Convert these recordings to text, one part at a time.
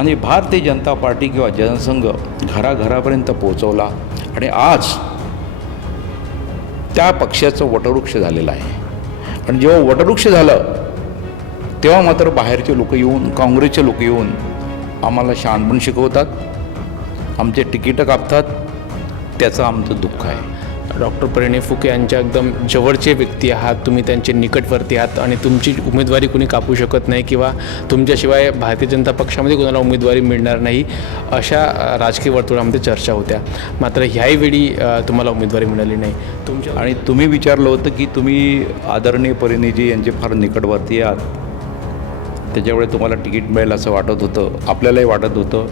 आणि भारतीय जनता पार्टी किंवा जनसंघ घराघरापर्यंत पोहोचवला आणि आज त्या पक्षाचं वटवृक्ष झालेलं आहे. आणि जेव्हा वटवृक्ष झालं तेव्हा मात्र बाहेरचे लोक येऊन, काँग्रेसचे लोक येऊन आम्हाला शहाणपण शिकवतात, आमचे तिकीटं कापतात. त्याचं आमचं दुःख आहे. डॉक्टर परिणय फुके यांच्या एकदम जवळचे व्यक्ती आहात, तुम्ही त्यांचे निकटवर्ती आहात आणि तुमची उमेदवारी कुणी कापू शकत नाही किंवा तुमच्याशिवाय भारतीय जनता पक्षामध्ये कोणाला उमेदवारी मिळणार नाही अशा राजकीय वर्तुळामध्ये चर्चा होत्या. मात्र ह्याही वेळी तुम्हाला उमेदवारी मिळाली नाही. आणि तुम्ही विचारलं होतं की तुम्ही आदरणीय परिणयजी यांचे फार निकटवर्ती आहात, त्याच्यामुळे तुम्हाला तिकीट मिळेल असं वाटत होतं, आपल्यालाही वाटत होतं.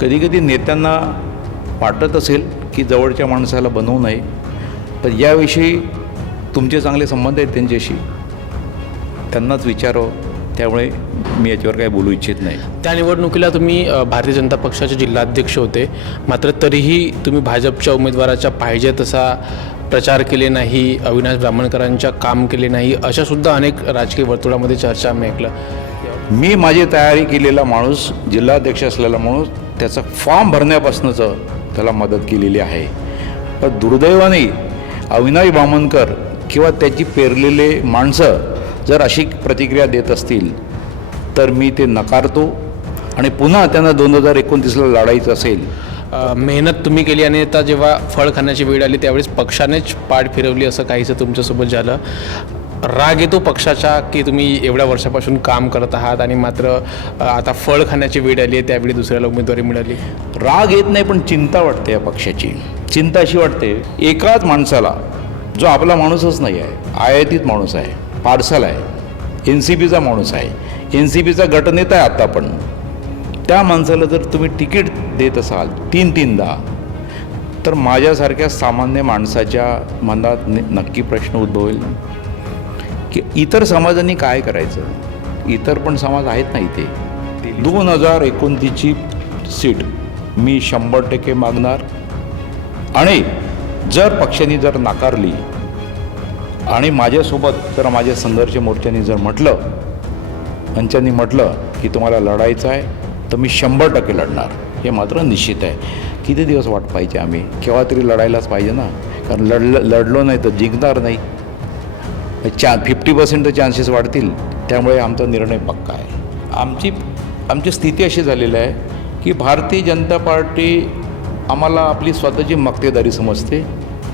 कधी नेत्यांना वाटत असेल की जवळच्या माणसाला बनवू नये, तर याविषयी तुमचे चांगले संबंध आहेत त्यांच्याशी, त्यांनाच विचारावं. त्यामुळे मी याच्यावर काही बोलू इच्छित नाही. त्या निवडणुकीला तुम्ही भारतीय जनता पक्षाचे जिल्हाध्यक्ष होते, मात्र तरीही तुम्ही भाजपच्या उमेदवाराच्या पाहिजे तसा प्रचार केले नाही, अविनाश ब्राह्मणकरांच्या काम केले नाही, अशा सुद्धा अनेक राजकीय वर्तुळामध्ये चर्चा आम्ही ऐकलं. मी माझी तयारी केलेला माणूस, जिल्हाध्यक्ष असलेला माणूस, त्याचा फॉर्म भरण्यापासूनच त्याला मदत केलेली आहे. पण दुर्दैवाने अविनाश ब्राह्मणकर किंवा त्याची पेरलेले माणसं जर अशी प्रतिक्रिया देत असतील तर मी ते नकारतो. आणि पुन्हा त्यांना 2029ला लढायचं असेल. मेहनत तुम्ही केली आणि आता जेव्हा फळ खाण्याची वेळ आली त्यावेळेस पक्षानेच पाठ फिरवली असं काहीसं तुमच्यासोबत झालं. राग येतो पक्षाचा की तुम्ही एवढ्या वर्षापासून काम करत आहात आणि मात्र आता फळ खाण्याची वेळ आली आहे, त्यावेळी दुसऱ्याला उमेदवारी मिळाली. राग येत नाही, पण चिंता वाटते. या पक्षाची चिंता अशी वाटते, एकाच माणसाला जो आपला माणूसच नाही आहे, आयातीत माणूस आहे, पार्सल आहे, NCPचा माणूस आहे, NCPचा गटनेता आहे आत्ता, पण त्या माणसाला जर तुम्ही तिकीट देत असाल तीनदा, तर माझ्यासारख्या सामान्य माणसाच्या मनात नक्की प्रश्न उद्भवेल की इतर समाजांनी काय करायचं. इतर पण समाज आहेत ना इथे. 2029ची सीट मी 100% मागणार. आणि जर पक्षांनी जर नाकारली आणि माझ्यासोबत जर माझ्या संघर्ष मोर्चांनी जर म्हटलं, त्यांनी म्हटलं की तुम्हाला लढायचं आहे, तर मी 100% लढणार. हे मात्र निश्चित आहे. किती दिवस वाट पाहिजे आम्ही, केव्हा तरी लढायलाच पाहिजे ना, कारण लढलो नाही तर जिंकणार नाही. 50% चान्सेस वाढतील. त्यामुळे आमचा निर्णय पक्का आहे. आमची स्थिती अशी झालेली आहे की भारतीय जनता पार्टी आम्हाला आपली स्वतःची मक्तेदारी समजते,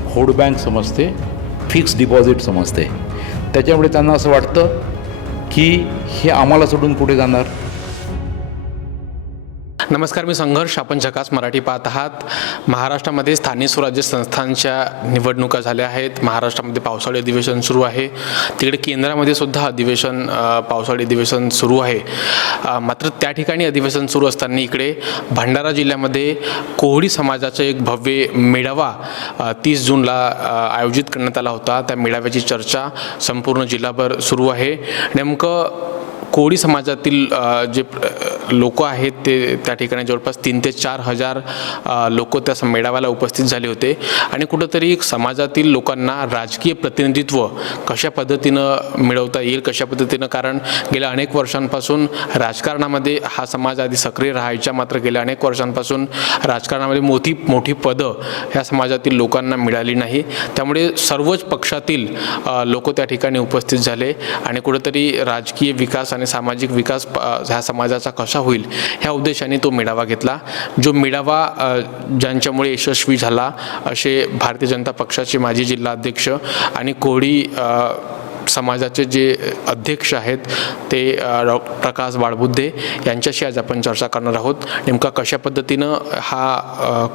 व्होट बँक समजते, फिक्स डिपॉझिट समजते. त्याच्यामुळे त्यांना असं वाटतं की हे आम्हाला सोडून कुठे जाणार. नमस्कार, मी संघर्ष. आपण झकास मराठी पाहत आहात. महाराष्ट्रामध्ये स्थानिक स्वराज्य संस्थांच्या निवडणुका झाल्या आहेत. महाराष्ट्रामध्ये पावसाळी अधिवेशन सुरू आहे. तिकडे केंद्रामध्ये सुद्धा पावसाळी अधिवेशन सुरू आहे. मात्र त्या ठिकाणी अधिवेशन सुरू असताना इकडे भंडारा जिल्ह्यामध्ये कोहडी समाजाचा एक भव्य मेळावा 30 जूनला आयोजित करण्यात आला होता. त्या मेळाव्याची चर्चा संपूर्ण जिल्हाभर सुरू आहे. नेमकं कोळी समाजातील जे लोक आहेत ते त्या ठिकाणी जवळपास 3 ते 4 हजार लोक त्या मेळाव्याला उपस्थित झाले होते. आणि कुठंतरी समाजातील लोकांना राजकीय प्रतिनिधित्व कशा पद्धतीनं मिळवता येईल, कशा पद्धतीनं, कारण गेल्या अनेक वर्षांपासून राजकारणामध्ये हा समाज आधी सक्रिय राहायचा, मात्र गेल्या अनेक वर्षांपासून राजकारणामध्ये मोठी पदं ह्या समाजातील लोकांना मिळाली नाही. त्यामुळे सर्वच पक्षातील लोक त्या ठिकाणी उपस्थित झाले आणि कुठंतरी राजकीय विकास आणि सामाजिक विकास ह्या समाजाचा कसा होईल ह्या उद्देशाने तो मेळावा घेतला. जो मेळावा ज्यांच्यामुळे यशस्वी झाला असे भारतीय जनता पक्षाचे माजी जिल्हाध्यक्ष आणि कोळी समाजाचे जे अध्यक्ष आहेत ते प्रकाश बाळबुद्धे यांच्याशी आज आपण चर्चा करणार आहोत. नेमका कशा पद्धतीनं हा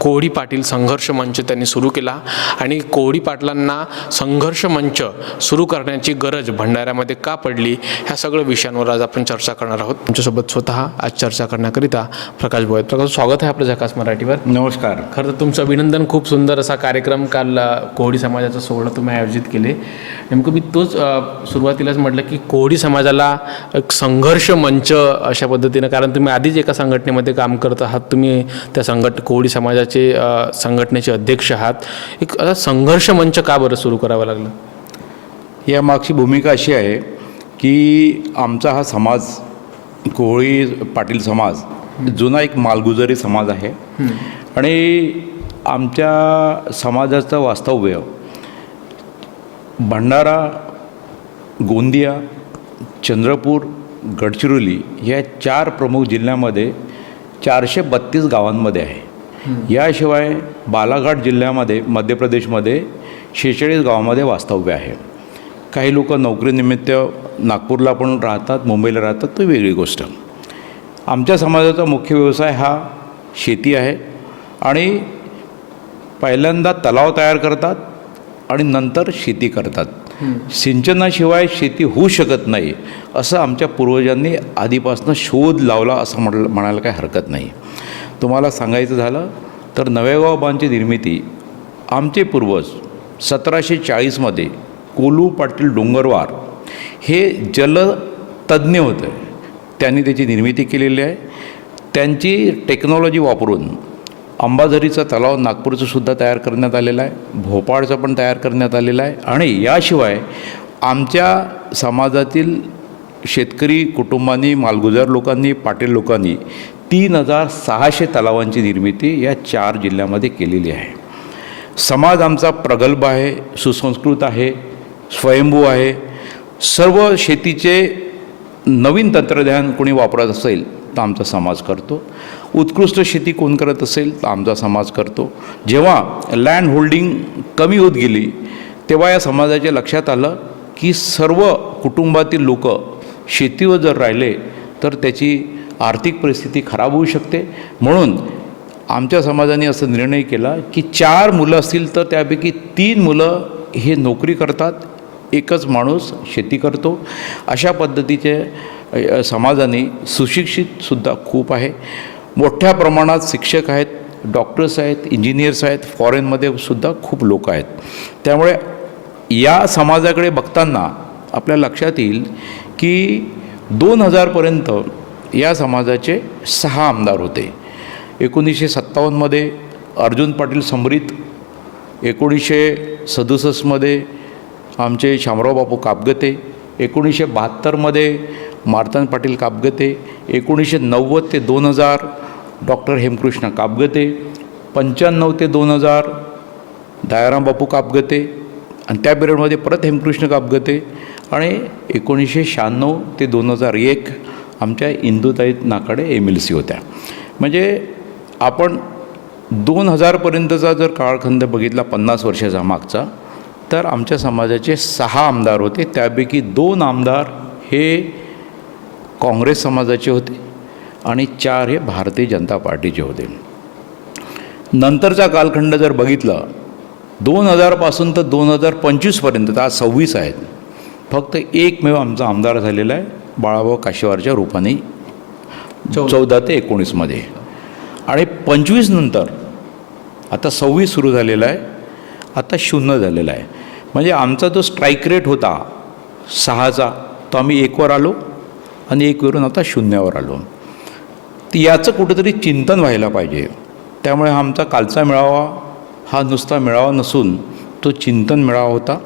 कोळी पाटील संघर्ष मंच त्यांनी सुरू केला आणि कोळी पाटलांना संघर्ष मंच सुरू करण्याची गरज भंडाऱ्यामध्ये का पडली, ह्या सगळ्या विषयांवर आज आपण चर्चा करणार आहोत. तुमच्यासोबत स्वतः आज चर्चा करण्याकरिता प्रकाश भोयर. प्रकाश, स्वागत आहे आपलं झकास मराठीवर. नमस्कार. खरं तर तुमचं अभिनंदन. खूप सुंदर असा कार्यक्रम काल कोळी समाजाचा सोहळा तुम्ही आयोजित केले. नेमकं मी तोच सुरुवातीलाच म्हटलं की कोळी समाजाला एक संघर्ष मंच अशा पद्धतीनं, कारण तुम्ही आधीच एका संघटनेमध्ये काम करत आहात, तुम्ही त्या कोळी समाजाचे संघटनेचे अध्यक्ष आहात. एक संघर्ष मंच का बरं सुरू करावं लागलं? यामागची भूमिका अशी आहे की आमचा हा समाज कोळी पाटील समाज जुना एक मालगुजारी समाज आहे आणि आमच्या समाजाचं वास्तव्य भंडारा, गोंदिया, चंद्रपूर, गडचिरोली या 4 प्रमुख जिल्ह्यामध्ये 432 गावांमध्ये आहे. याशिवाय बालाघाट जिल्ह्यामध्ये मध्य प्रदेशमध्ये 46 गावामध्ये वास्तव्य आहे. काही लोक नोकरीनिमित्त नागपूरला पण राहतात, मुंबईला राहतात, तो वेगळी गोष्ट. आमच्या समाजाचा मुख्य व्यवसाय हा शेती आहे आणि पहिल्यांदा तलाव तयार करतात आणि नंतर शेती करतात. सिंचनाशिवाय शेती होऊ शकत नाही असं आमच्या पूर्वजांनी आधीपासून शोध लावला असं म्हणायला काही हरकत नाही. तुम्हाला सांगायचं झालं तर नवेगाव बांधची निर्मिती आमचे पूर्वज 1740मध्ये कोलू पाटील डोंगरवार हे जलतज्ञ होते. त्यांनी त्याची निर्मिती केलेली आहे. त्यांची टेक्नॉलॉजी वापरून अंबाझरीचा तलाव नागपूरचं सुद्धा तयार करण्यात आलेला आहे, भोपाळचा पण तयार करण्यात आलेला आहे आणि याशिवाय आमच्या समाजातील शेतकरी कुटुंबांनी, मालगुजार लोकांनी, पाटील लोकांनी 3600 तलावांची निर्मिती या 4 जिल्ह्यामध्ये केलेली आहे. समाज आमचा प्रगल्भ आहे, सुसंस्कृत आहे, स्वयंभू आहे. सर्व शेतीचे नवीन तंत्रज्ञान कोणी वापरत असेल तर आमचा समाज करतो. उत्कृष्ट शेती कोण करत असेल तर आमचा समाज करतो. जेव्हा लँड होल्डिंग कमी होत गेली तेव्हा या समाजाच्या लक्षात आलं की सर्व कुटुंबातील लोक शेतीवर जर राहिले तर त्याची आर्थिक परिस्थिती खराब होऊ शकते. म्हणून आमच्या समाजाने असा निर्णय केला की 4 मुलं असतील तर त्यापैकी 3 मुलं हे नोकरी करतात, एकच माणूस शेती करतो. अशा पद्धतीचे समाजाने सुशिक्षितसुद्धा खूप आहे. मोठ्या प्रमाणात शिक्षक आहेत, डॉक्टर्स आहेत, इंजिनियर्स आहेत, फॉरेनमध्ये सुद्धा खूप लोक आहेत. त्यामुळे या समाजाकडे बघताना आपल्या लक्षात येईल की 2000पर्यंत या समाजाचे 6 आमदार होते. 1957मध्ये अर्जुन पाटील समरीत, 1967मध्ये आमचे शामराव बापू कापगते, 1972मध्ये मार्तंड पाटील कापगते, 1990 ते 2000 डॉक्टर हेमकृष्ण कापगते, 95 ते 2000 दयाराम बापू कापगते आणि त्या पिरियडमध्ये परत हेमकृष्ण कापगते आणि 1996 ते 2001 आमच्या इंदुताई नाकाडे MLC होत्या. म्हणजे आपण 2000पर्यंतचा जर काळखंड बघितला 50 वर्षाचा मागचा, तर आमच्या समाजाचे 6 आमदार होते. त्यापैकी 2 आमदार हे काँग्रेस समाजाचे होते आणि 4 हे भारतीय जनता पार्टीचे होते. नंतरचा कालखंड जर बघितला 2000पासून तर 2025पर्यंत, तर आज 26 आहेत, फक्त एकमेव आमचा आमदार झालेला आहे बाळाभाऊ काशीवारच्या रूपाने 14 ते 19मध्ये आणि 25 नंतर आता 26 सुरू झालेला आहे, आता 0 झालेला आहे. म्हणजे आमचा जो स्ट्राईक रेट होता 6चा तो आम्ही 1वर आलो आणि 1वरून आता 0वर आलो. तर याचं कुठंतरी चिंतन व्हायला पाहिजे. त्यामुळे आमचा कालचा मेळावा हा नुसता मेळावा नसून तो चिंतन मेळावा होता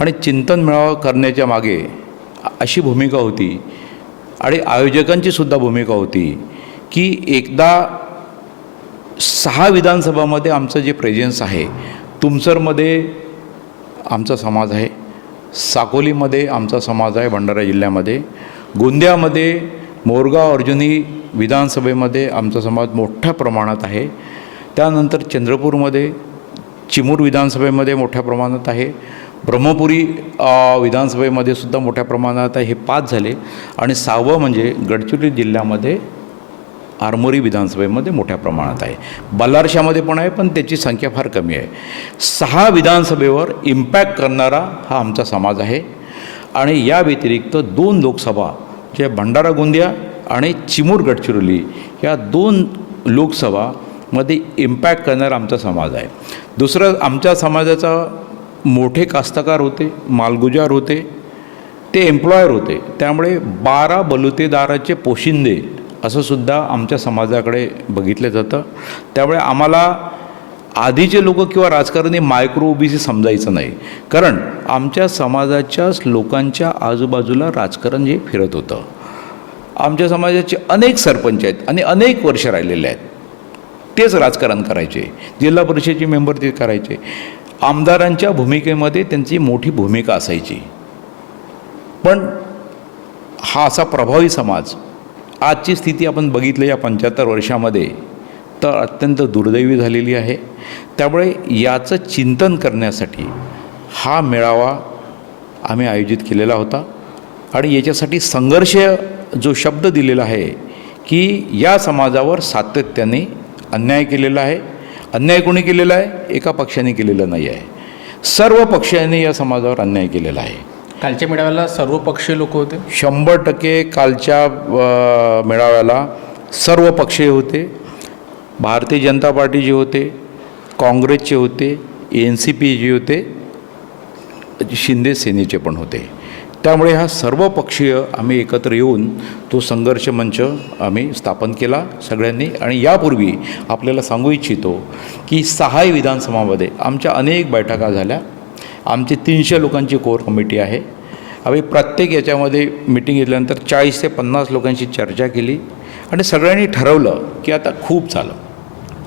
आणि चिंतन मेळावा करण्याच्या मागे अशी भूमिका होती आणि आयोजकांची सुद्धा भूमिका होती की एकदा 6 विधानसभामध्ये आमचं जे प्रेझेन्स आहे, तुमसरमध्ये आमचा समाज आहे, साकोलीमध्ये आमचा समाज आहे भंडारा जिल्ह्यामध्ये, गोंदियामध्ये मोरगाव अर्जुनी विधानसभेमध्ये आमचा समाज मोठ्या प्रमाणात आहे. त्यानंतर चंद्रपूरमध्ये चिमूर विधानसभेमध्ये मोठ्या प्रमाणात आहे, ब्रह्मपुरी विधानसभेमध्ये सुद्धा मोठ्या प्रमाणात आहे. हे 5 झाले आणि 6वं म्हणजे गडचिरोली जिल्ह्यामध्ये आरमोरी विधानसभेमध्ये मोठ्या प्रमाणात आहे. बल्लारशामध्ये पण आहे, पण त्याची संख्या फार कमी आहे. 6 विधानसभेवर इम्पॅक्ट करणारा हा आमचा समाज आहे. आणि या व्यतिरिक्त 2 लोकसभा जे भंडारा गोंदिया आणि चिमूर गडचिरोली या 2 लोकसभामध्ये इम्पॅक्ट करणारा आमचा समाज आहे. दुसरं, आमच्या समाजाचा मोठे कास्तकार होते, मालगुजार होते, ते एम्प्लॉयर होते. त्यामुळे 12 बलुतेदाराचे पोशिंदे असं सुद्धा आमच्या समाजाकडे बघितलं जातं. त्यामुळे आम्हाला आधीचे लोक किंवा राजकारणी मायक्रो ओबीसी समजायचं नाही, कारण आमच्या समाजाच्याच लोकांच्या आजूबाजूला राजकारण जे फिरत होतं. आमच्या समाजाचे अनेक सरपंच आहेत आणि अनेक वर्ष राहिलेले आहेत, तेच राजकारण करायचे, जिल्हा परिषदेचे मेंबर ते करायचे. आमदारांच्या भूमिकेमध्ये त्यांची मोठी भूमिका असायची. पण हा असा प्रभावी समाज, आजची स्थिती आपण बघितली या 75 वर्षामध्ये तर अत्यंत दुर्दैवी झालेली आहे. त्यामुळे याचं चिंतन करण्यासाठी हा मेळावा आम्ही आयोजित केलेला होता. आणि याच्यासाठी संघर्ष जो शब्द दिलेला आहे की या समाजावर सातत्याने अन्याय केलेला आहे. अन्याय कोणी केलेला आहे? एका पक्षाने केलेला नाही आहे, सर्व पक्षांनी या समाजावर अन्याय केलेला आहे. कालच्या मेळाव्याला सर्व पक्षीय लोक होते. 100% कालच्या मेळाव्याला सर्व पक्षीय होते. भारतीय जनता पार्टी जे होते, काँग्रेसचे होते, NCP जे होते, शिंदे सेनेचे पण होते. त्यामुळे हा सर्व पक्षीय आम्ही एकत्र येऊन तो संघर्ष मंच आम्ही स्थापन केला सगळ्यांनी. आणि यापूर्वी आपल्याला सांगू इच्छितो की 6 विधानसभामध्ये आमच्या अनेक बैठका झाल्या. आमची 300 लोकांची कोर कमिटी आहे. आम्ही प्रत्येक याच्यामध्ये मिटिंग घेतल्यानंतर 40 ते 50 लोकांशी चर्चा केली आणि सगळ्यांनी ठरवलं की आता खूप झालं,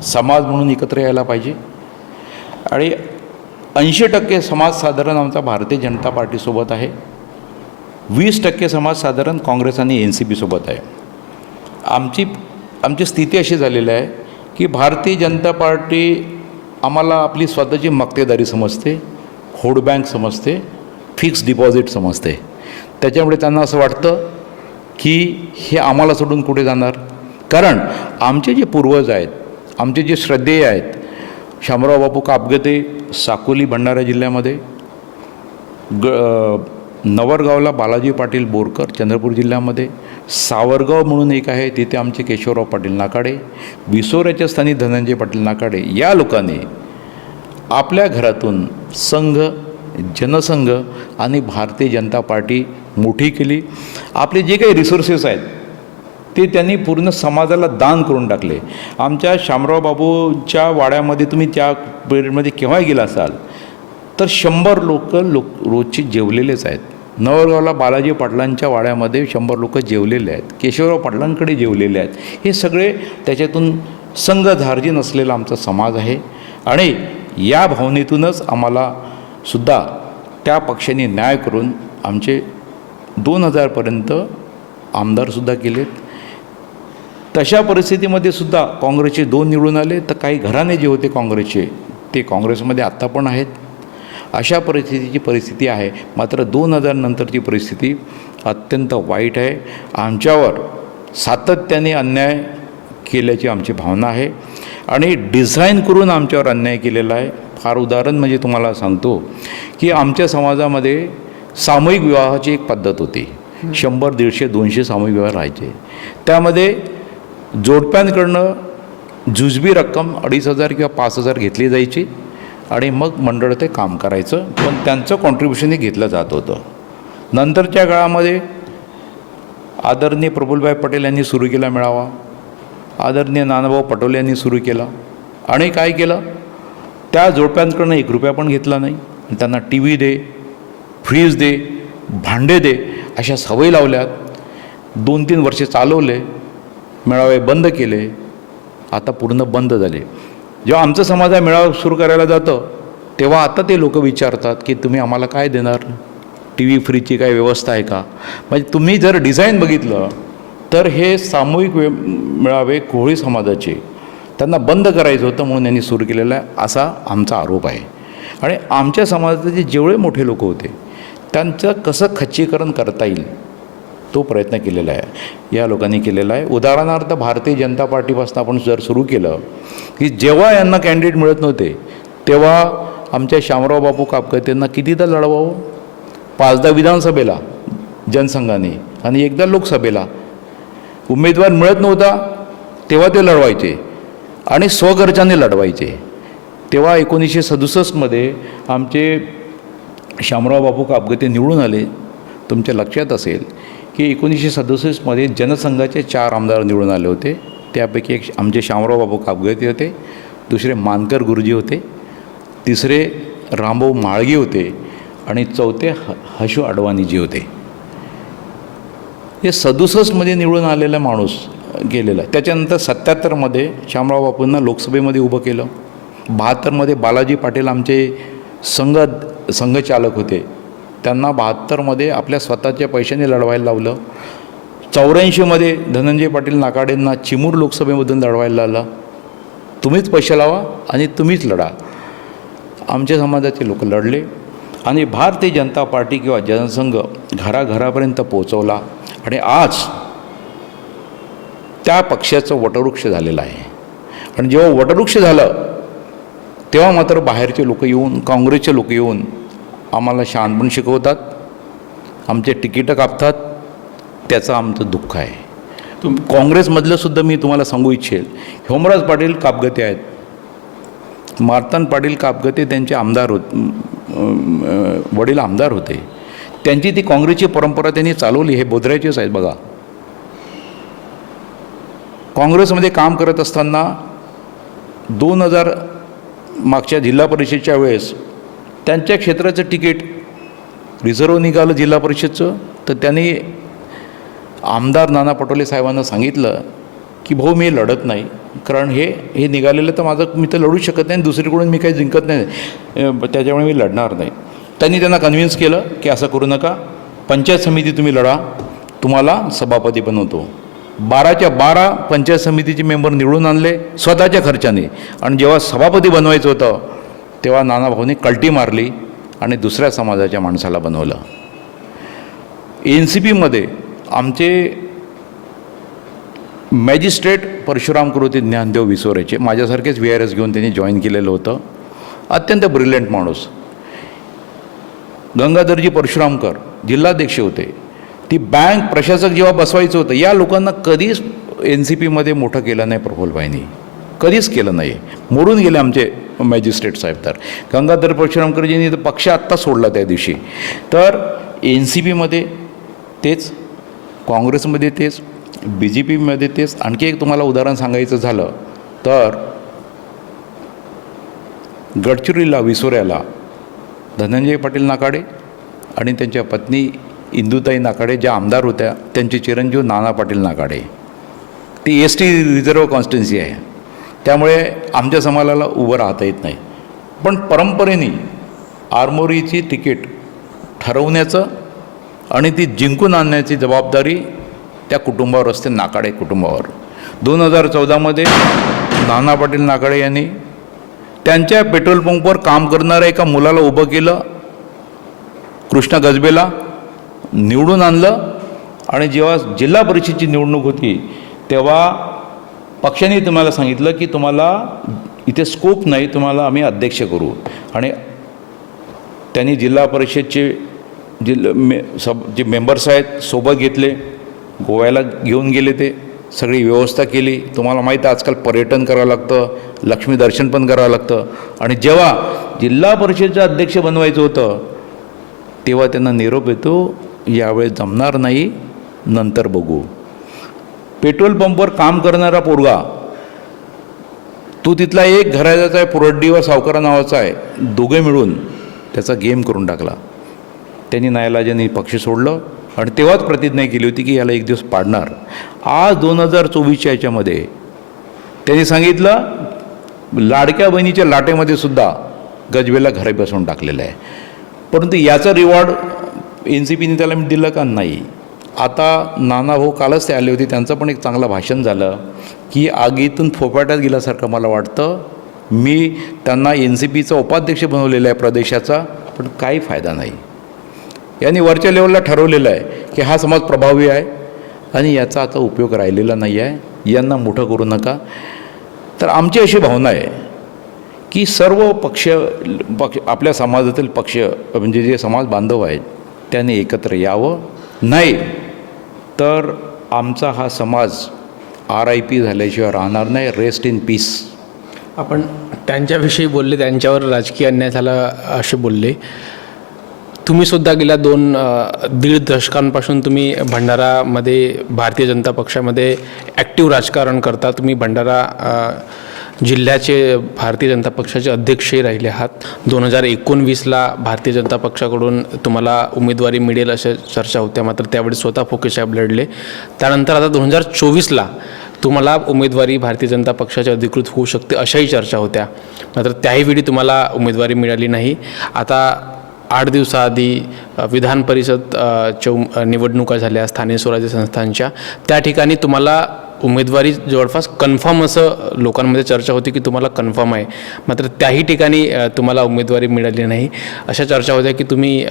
समाज म्हणून एकत्र यायला पाहिजे. आणि 80% समाज साधारण आमचा भारतीय जनता पार्टीसोबत आहे, 20% समाज साधारण काँग्रेस आणि NCP सोबत आहे. आमची स्थिती अशी झालेली आहे की भारतीय जनता पार्टी आम्हाला आपली स्वतःची मक्तेदारी समजते, व्होट बँक समजते, फिक्स डिपॉझिट समजते. त्याच्यामुळे त्यांना असं वाटतं की हे आम्हाला सोडून कुठे जाणार. कारण आमचे जे पूर्वज आहेत, आमचे जे श्रद्धेय आहेत, शामराव बापू कापगते साकोली भंडारा जिल्ह्यामध्ये, नवरगावला बालाजी पाटील बोरकर चंद्रपूर जिल्ह्यामध्ये, सावरगाव म्हणून एक आहे तिथे आमचे केशवराव पाटील नाकाडे, विसोऱ्याच्या स्थानी धनंजय पाटील नाकाडे, या लोकांनी आपल्या घरातून संघ, जनसंघ आणि भारतीय जनता पार्टी मोठी केली. आपले जे काही रिसोर्सेस आहेत ते त्यांनी पूर्ण समाजाला दान करून टाकले. आमच्या शामराव बाबूच्या वाड्यामध्ये तुम्ही त्या पिरियडमध्ये केव्हाही गेला असाल तर 100 लोक रोजचे जेवलेलेच आहेत. नवरगावला बालाजी पाटलांच्या वाड्यामध्ये 100 लोक जेवलेले आहेत, केशवराव पाटलांकडे जेवलेले आहेत. हे सगळे त्याच्यातून संघधार्जी नसलेला आमचा समाज आहे. आणि या भावनेतूनच आम्हाला सुद्धा त्या पक्षाने न्याय करून आमचे 2000पर्यंत आमदारसुद्धा केलेत. तशा परिस्थितीमध्ये सुद्धा काँग्रेसचे 2 निवडून आले, तर काही घराणे जे होते काँग्रेसचे ते काँग्रेसमध्ये आत्ता पण आहेत. अशा परिस्थिती आहे. मात्र 2000 नंतरची परिस्थिती अत्यंत वाईट आहे. आमच्यावर सातत्याने अन्याय केल्याची आमची भावना आहे आणि डिझाईन करून आमच्यावर अन्याय केलेला आहे. फार उदाहरण म्हणजे तुम्हाला सांगतो की आमच्या समाजामध्ये सामूहिक विवाहाची एक पद्धत होती. 100, 150, 200 सामूहिक विवाह राहायचे. त्यामध्ये जोडप्यांकडनं जुजबी रक्कम 2500 किंवा 5000 घेतली जायची आणि मग मंडळ ते काम करायचं, पण त्यांचं कॉन्ट्रीब्युशनही घेतलं जात होतं. नंतरच्या काळामध्ये आदरणीय प्रफुल्लभाई पटेल यांनी सुरू केला मेळावा, आदरणीय नानाभाऊ पटोले यांनी सुरू केला. आणि काय केलं, त्या जोडप्यांकडनं 1 रुपया पण घेतला नाही. त्यांना TV दे, फ्रीज दे, भांडे दे अशा सवयी लावल्यात. 2-3 वर्षे चालवले, मेळावे बंद केले, आता पूर्ण बंद झाले. जेव्हा आमचं समाज हा मेळावा सुरू करायला जातं तेव्हा आता ते लोक विचारतात की तुम्ही आम्हाला काय देणार, TV फ्रीजची काय व्यवस्था आहे का. म्हणजे तुम्ही जर डिझाईन बघितलं तर हे सामूहिक मेळावे कोळी समाजाचे त्यांना बंद करायचं होतं म्हणून यांनी सुरू केलेला आहे असा आमचा आरोप आहे. आणि आमच्या समाजाचे जेवढे मोठे लोक होते त्यांचं कसं खच्चीकरण करता येईल तो प्रयत्न केलेला आहे, या लोकांनी केलेला आहे. उदाहरणार्थ भारतीय जनता पार्टीपासून आपण जर सुरू केलं की जेव्हा यांना कॅन्डिडेट मिळत नव्हते तेव्हा आमच्या शामराव बापू कापगतेंना कितीदा लढवावं, 5दा विधानसभेला जनसंघाने आणि 1दा लोकसभेला. उमेदवार मिळत नव्हता तेव्हा ते लढवायचे आणि स्वखर्चाने लढवायचे. तेव्हा 1967मध्ये आमचे शामराव बापू कापगते निवडून आले. तुमच्या लक्षात असेल की 1967मध्ये जनसंघाचे 4 आमदार निवडून आले होते. त्यापैकी एक आमचे शामराव बापू कापगते होते, दुसरे मानकर गुरुजी होते, तिसरे रामभाऊ माळगे होते आणि चौथे हशू अडवाणीजी होते. हे 67मध्ये निवडून आलेला माणूस गेलेला. त्याच्यानंतर 77मध्ये शामराव बापूंना लोकसभेमध्ये उभं केलं. 72मध्ये बालाजी पाटील आमचे संघचालक होते, त्यांना 72मध्ये आपल्या स्वतःच्या पैशाने लढवायला लावलं. 84मध्ये धनंजय पाटील नाकाडेंना चिमूर लोकसभेमधून लढवायला लावलं. तुम्हीच पैसे लावा आणि तुम्हीच लढा. आमच्या समाजाचे लोक लढले आणि भारतीय जनता पार्टी किंवा जनसंघ घराघरापर्यंत पोहोचवला आणि आज त्या पक्षाचं वटवृक्ष झालेलं आहे. आणि जेव्हा वटवृक्ष झालं तेव्हा मात्र बाहेरचे लोक येऊन, काँग्रेसचे लोक येऊन आम्हाला शहाणपण शिकवतात, आमचे तिकीटं कापतात. त्याचं आमचं दुःख आहे. काँग्रेसमधलं सुद्धा मी तुम्हाला सांगू इच्छेल, हेमराज पाटील कापगते आहेत, मार्तंड पाटील कापगते त्यांचे आमदार वडील आमदार होते. त्यांची ती काँग्रेसची परंपरा त्यांनी चालवली. हे बोधऱ्याचेच आहेत बघा. काँग्रेसमध्ये काम करत असताना 2000 मागच्या जिल्हा परिषदेच्या वेळेस त्यांच्या क्षेत्राचं तिकीट रिझर्व्ह निघालं जिल्हा परिषदचं, तर त्यांनी आमदार नाना पटोले साहेबांना सांगितलं की भाऊ मी लढत नाही, कारण हे निघालेलं तर माझं, मी तर लढू शकत नाही, दुसरीकडून मी काही जिंकत नाही, त्याच्यामुळे मी लढणार नाही. त्यांनी त्यांना कन्व्हिन्स केलं की असं करू नका, पंचायत समिती तुम्ही लढा, तुम्हाला सभापती बनवतो. 12च्या 12 पंचायत समितीचे मेंबर निवडून आणले स्वतःच्या खर्चाने. आणि जेव्हा सभापती बनवायचं होतं तेव्हा नानाभाऊंनी कल्टी मारली आणि दुसऱ्या समाजाच्या माणसाला बनवलं. NCPमध्ये आमचे मॅजिस्ट्रेट परशुराम कृती ज्ञानदेव विसोरेचे, माझ्यासारखेच VRS घेऊन त्यांनी जॉईन केलेलं होतं. अत्यंत ब्रिलियंट माणूस. गंगाधरजी परशुरामकर जिल्हाध्यक्ष होते. ती बँक प्रशासक जेव्हा बसवायचं होतं, या लोकांना कधीच NCPमध्ये मोठं केलं नाही प्रफुल्लभाईंनी, कधीच केलं नाही. मोडून गेले आमचे मॅजिस्ट्रेट साहेब. तर गंगाधर परशुरामकरजींनी तर पक्ष आत्ता सोडला त्या दिवशी. तर NCPमध्ये तेच, काँग्रेसमध्ये तेच, BJPमध्ये तेच. आणखी एक तुम्हाला उदाहरण सांगायचं झालं तर गडचिरोलीला विसोऱ्याला धनंजय पाटील नाकाडे आणि त्यांच्या पत्नी इंदुताई नाकाडे ज्या आमदार होत्या, त्यांचे चिरंजीव नाना पाटील नाकाडे. ती ST रिझर्व्ह कॉन्स्टिट्युन्सी आहे, त्यामुळे आमच्या समाजाला उभं राहता येत नाही. पण परंपरेने आरमोरीची तिकीट ठरवण्याचं आणि ती जिंकून आणण्याची जबाबदारी त्या कुटुंबावर असते, नाकाडे कुटुंबावर. 2014मध्ये नाना पाटील नाकाडे यांनी त्यांच्या पेट्रोल पंपवर काम करणाऱ्या एका मुलाला उभं केलं, कृष्णा गजबेला निवडून आणलं. आणि जेव्हा जिल्हा परिषदेची निवडणूक होती तेव्हा पक्षाने तुम्हाला सांगितलं की तुम्हाला इथे स्कोप नाही, तुम्हाला आम्ही अध्यक्ष करू. आणि त्यांनी जिल्हा परिषदचे जे मेंबर्स आहेत सोबत घेतले, गोव्याला घेऊन गेले, ते सगळी व्यवस्था केली. तुम्हाला माहीत आहे आजकाल पर्यटन करावं लागतं, लक्ष्मी दर्शन पण करावं लागतं. आणि जेव्हा जिल्हा परिषदेचं अध्यक्ष बनवायचं होतं तेव्हा त्यांना निरोप येतो, यावेळेस जमणार नाही, नंतर बघू. पेट्रोल पंपवर काम करणारा पोरगा, तो तिथला एक घराचा आहे, पुरड्डीवर सावकारा नावाचा आहे, दोघे मिळून त्याचा गेम करून टाकला. त्यांनी नाईलाजाने पक्ष सोडलं आणि तेव्हाच प्रतिज्ञा केली होती की याला एक दिवस पाडणार. आज 2024च्या याच्यामध्ये त्यांनी सांगितलं लाडक्या बहिणीच्या लाटेमध्ये सुद्धा गजबेला घरी बसवून टाकलेलं आहे. परंतु याचा रिवॉर्ड NCPने त्याला दिलं का? नाही. आता नानाभाऊ कालच ते आले होते, त्यांचं पण एक चांगलं भाषण झालं की आगीतून फोपाट्यात गेल्यासारखं मला वाटतं. मी त्यांना NCPचा उपाध्यक्ष बनवलेला आहे प्रदेशाचा, पण काही फायदा नाही. यांनी वरच्या लेवलला ठरवलेलं आहे की हा समाज प्रभावी आहे आणि याचा आता उपयोग राहिलेला नाही आहे, यांना मोठं करू नका. तर आमची अशी भावना आहे की सर्व पक्ष आपल्या समाजातील पक्ष म्हणजे जे समाज बांधव आहेत त्याने एकत्र यावं. नाही तर आमचा हा समाज RIP झाल्याशिवाय राहणार नाही. Rest in peace. आपण त्यांच्याविषयी बोलले, त्यांच्यावर राजकीय अन्याय झाला असे बोलले. तुम्हीसुद्धा गेल्या 2-1.5 दशकांपासून तुम्ही भंडारामध्ये भारतीय जनता पक्षामध्ये ॲक्टिव्ह राजकारण करता. तुम्ही भंडारा जिल्ह्याचे भारतीय जनता पक्षाचे अध्यक्षही राहिले आहात. 2019ला भारतीय जनता पक्षाकडून तुम्हाला उमेदवारी मिळेल अशा चर्चा होत्या, मात्र त्यावेळी स्वतः फोके साहेब लढले. त्यानंतर आता 2024ला तुम्हाला उमेदवारी भारतीय जनता पक्षाची अधिकृत होऊ शकते अशाही चर्चा होत्या, मात्र त्याही वेळी तुम्हाला उमेदवारी मिळाली नाही. आता 8 दिवसाआधी विधान परिषद निवडणुका झाल्या स्थानिक स्वराज्य संस्थांच्या. त्या ठिकाणी तुम्हाला उमेदवारी जवळपास कन्फर्म असं लोकांमध्ये चर्चा होती की तुम्हाला कन्फर्म आहे, मात्र त्याही ठिकाणी तुम्हाला उमेदवारी मिळाली नाही. अशा चर्चा होत्या की तुम्ही